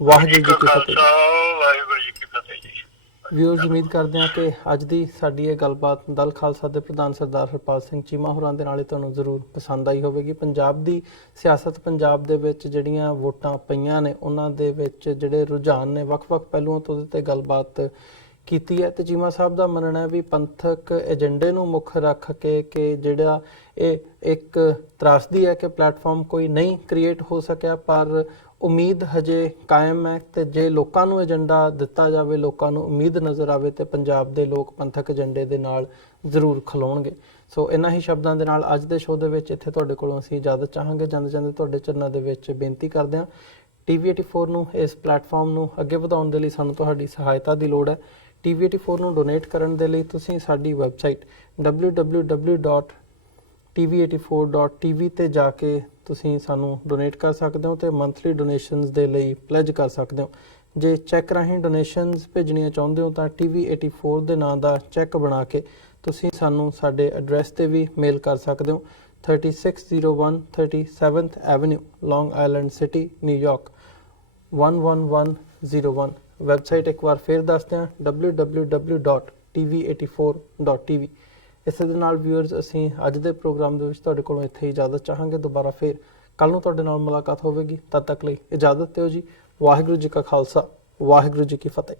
ਵਾਹਿਗੁਰੂ ਜੀ ਕੀ ਫਤਿਹ। ਵਾਹਿਗੁਰੂ ਜੀ ਕੀ ਫਤਿਹ ਜੀ। ਵਿਊਅਰਸ, ਉਮੀਦ ਕਰਦੇ ਹਾਂ ਕਿ ਅੱਜ ਦੀ ਸਾਡੀ ਇਹ ਗੱਲਬਾਤ ਦਲ ਖਾਲਸਾ ਦੇ ਪ੍ਰਧਾਨ ਸਰਦਾਰ ਹਰਪਾਲ ਸਿੰਘ ਚੀਮਾ ਹੋਰਾਂ ਦੇ ਨਾਲ ਤੁਹਾਨੂੰ ਜ਼ਰੂਰ ਪਸੰਦ ਆਈ ਹੋਵੇਗੀ। ਪੰਜਾਬ ਦੀ ਸਿਆਸਤ, ਪੰਜਾਬ ਦੇ ਵਿੱਚ ਜਿਹੜੀਆਂ ਵੋਟਾਂ ਪਈਆਂ ਨੇ ਉਹਨਾਂ ਦੇ ਵਿੱਚ ਜਿਹੜੇ ਰੁਝਾਨ ਨੇ ਵੱਖ-ਵੱਖ ਪਹਿਲੂਆਂ ਤੋਂ ਉਹਦੇ 'ਤੇ ਗੱਲਬਾਤ ਕੀਤੀ ਹੈ। ਤੇ ਚੀਮਾ ਸਾਹਿਬ ਦਾ ਮੰਨਣਾ ਹੈ ਵੀ ਪੰਥਕ ਏਜੰਡੇ ਨੂੰ ਮੁੱਖ ਰੱਖ ਕੇ ਕਿ ਜਿਹੜਾ ਇਹ ਇੱਕ ਤਰਾਸਦੀ ਹੈ ਕਿ ਪਲੇਟਫਾਰਮ ਕੋਈ ਨਹੀਂ ਕ੍ਰੀਏਟ ਹੋ ਸਕਿਆ, ਪਰ ਉਮੀਦ ਹਜੇ ਕਾਇਮ ਹੈ ਤੇ ਜੇ ਲੋਕਾਂ ਨੂੰ ਏਜੰਡਾ ਦਿੱਤਾ ਜਾਵੇ, ਲੋਕਾਂ ਨੂੰ ਉਮੀਦ ਨਜ਼ਰ ਆਵੇ ਤੇ ਪੰਜਾਬ ਦੇ ਲੋਕ ਪੰਥਕ ਏਜੰਡੇ ਦੇ ਨਾਲ ਜ਼ਰੂਰ ਖਲੋਣਗੇ। ਸੋ ਇਹਨਾਂ ਹੀ ਸ਼ਬਦਾਂ ਦੇ ਨਾਲ ਅੱਜ ਦੇ ਸ਼ੋਅ ਦੇ ਵਿੱਚ ਇੱਥੇ ਤੁਹਾਡੇ ਕੋਲੋਂ ਅਸੀਂ ਇਜਾਜ਼ਤ ਚਾਹਾਂਗੇ। ਜਾਂਦੇ ਤੁਹਾਡੇ ਚਰਨਾਂ ਦੇ ਵਿੱਚ ਬੇਨਤੀ ਕਰਦੇ ਹਾਂ, TV84 ਨੂੰ, ਇਸ ਪਲੇਟਫਾਰਮ ਨੂੰ ਅੱਗੇ ਵਧਾਉਣ ਦੇ ਲਈ ਸਾਨੂੰ ਤੁਹਾਡੀ ਸਹਾਇਤਾ ਦੀ ਲੋੜ ਹੈ। TV84 ਨੂੰ ਡੋਨੇਟ ਕਰਨ ਦੇ ਲਈ ਤੁਸੀਂ ਸਾਡੀ ਵੈਬਸਾਈਟ www.tv84.tv ਤੇ ਜਾ ਕੇ ਤੁਸੀਂ ਸਾਨੂੰ ਡੋਨੇਟ ਕਰ ਸਕਦੇ ਹੋ ਤੇ ਮੰਥਲੀ ਡੋਨੇਸ਼ਨਸ ਦੇ ਲਈ ਪਲੇਜ ਕਰ ਸਕਦੇ ਹੋ। ਜੇ ਚੈੱਕ ਰਾਹੀਂ ਡੋਨੇਸ਼ਨਸ ਭੇਜਣੀਆਂ ਚਾਹੁੰਦੇ ਹੋ ਤਾਂ TV84 ਦੇ ਨਾਂ ਦਾ ਚੈੱਕ ਬਣਾ ਕੇ ਤੁਸੀਂ ਸਾਨੂੰ ਸਾਡੇ ਐਡਰੈਸ ਤੇ ਵੀ ਮੇਲ ਕਰ ਸਕਦੇ ਹੋ। 3601 37th ਐਵਨਿਊ, ਲੌਂਗ ਆਈਲੈਂਡ ਸਿਟੀ, ਨਿਊਯਾਰਕ 11101। ਵੈਬਸਾਈਟ ਇੱਕ ਵਾਰ ਫਿਰ ਦੱਸਦੇ ਹਾਂ, www.tv84.tv। ਇਸੇ ਦੇ ਨਾਲ ਵਿਊਅਰਸ, ਅਸੀਂ ਅੱਜ ਦੇ ਪ੍ਰੋਗਰਾਮ ਦੇ ਵਿੱਚ ਤੁਹਾਡੇ ਕੋਲੋਂ ਇੱਥੇ ਇਜਾਜ਼ਤ ਚਾਹਾਂਗੇ। ਦੁਬਾਰਾ ਫਿਰ ਕੱਲ ਨੂੰ ਤੁਹਾਡੇ ਨਾਲ ਮੁਲਾਕਾਤ ਹੋਵੇਗੀ। ਤਦ ਤੱਕ ਲਈ ਇਜਾਜ਼ਤ ਦਿਓ ਜੀ। ਵਾਹਿਗੁਰੂ ਜੀ ਕਾ ਖਾਲਸਾ, ਵਾਹਿਗੁਰੂ ਜੀ ਕੀ ਫਤਿਹ।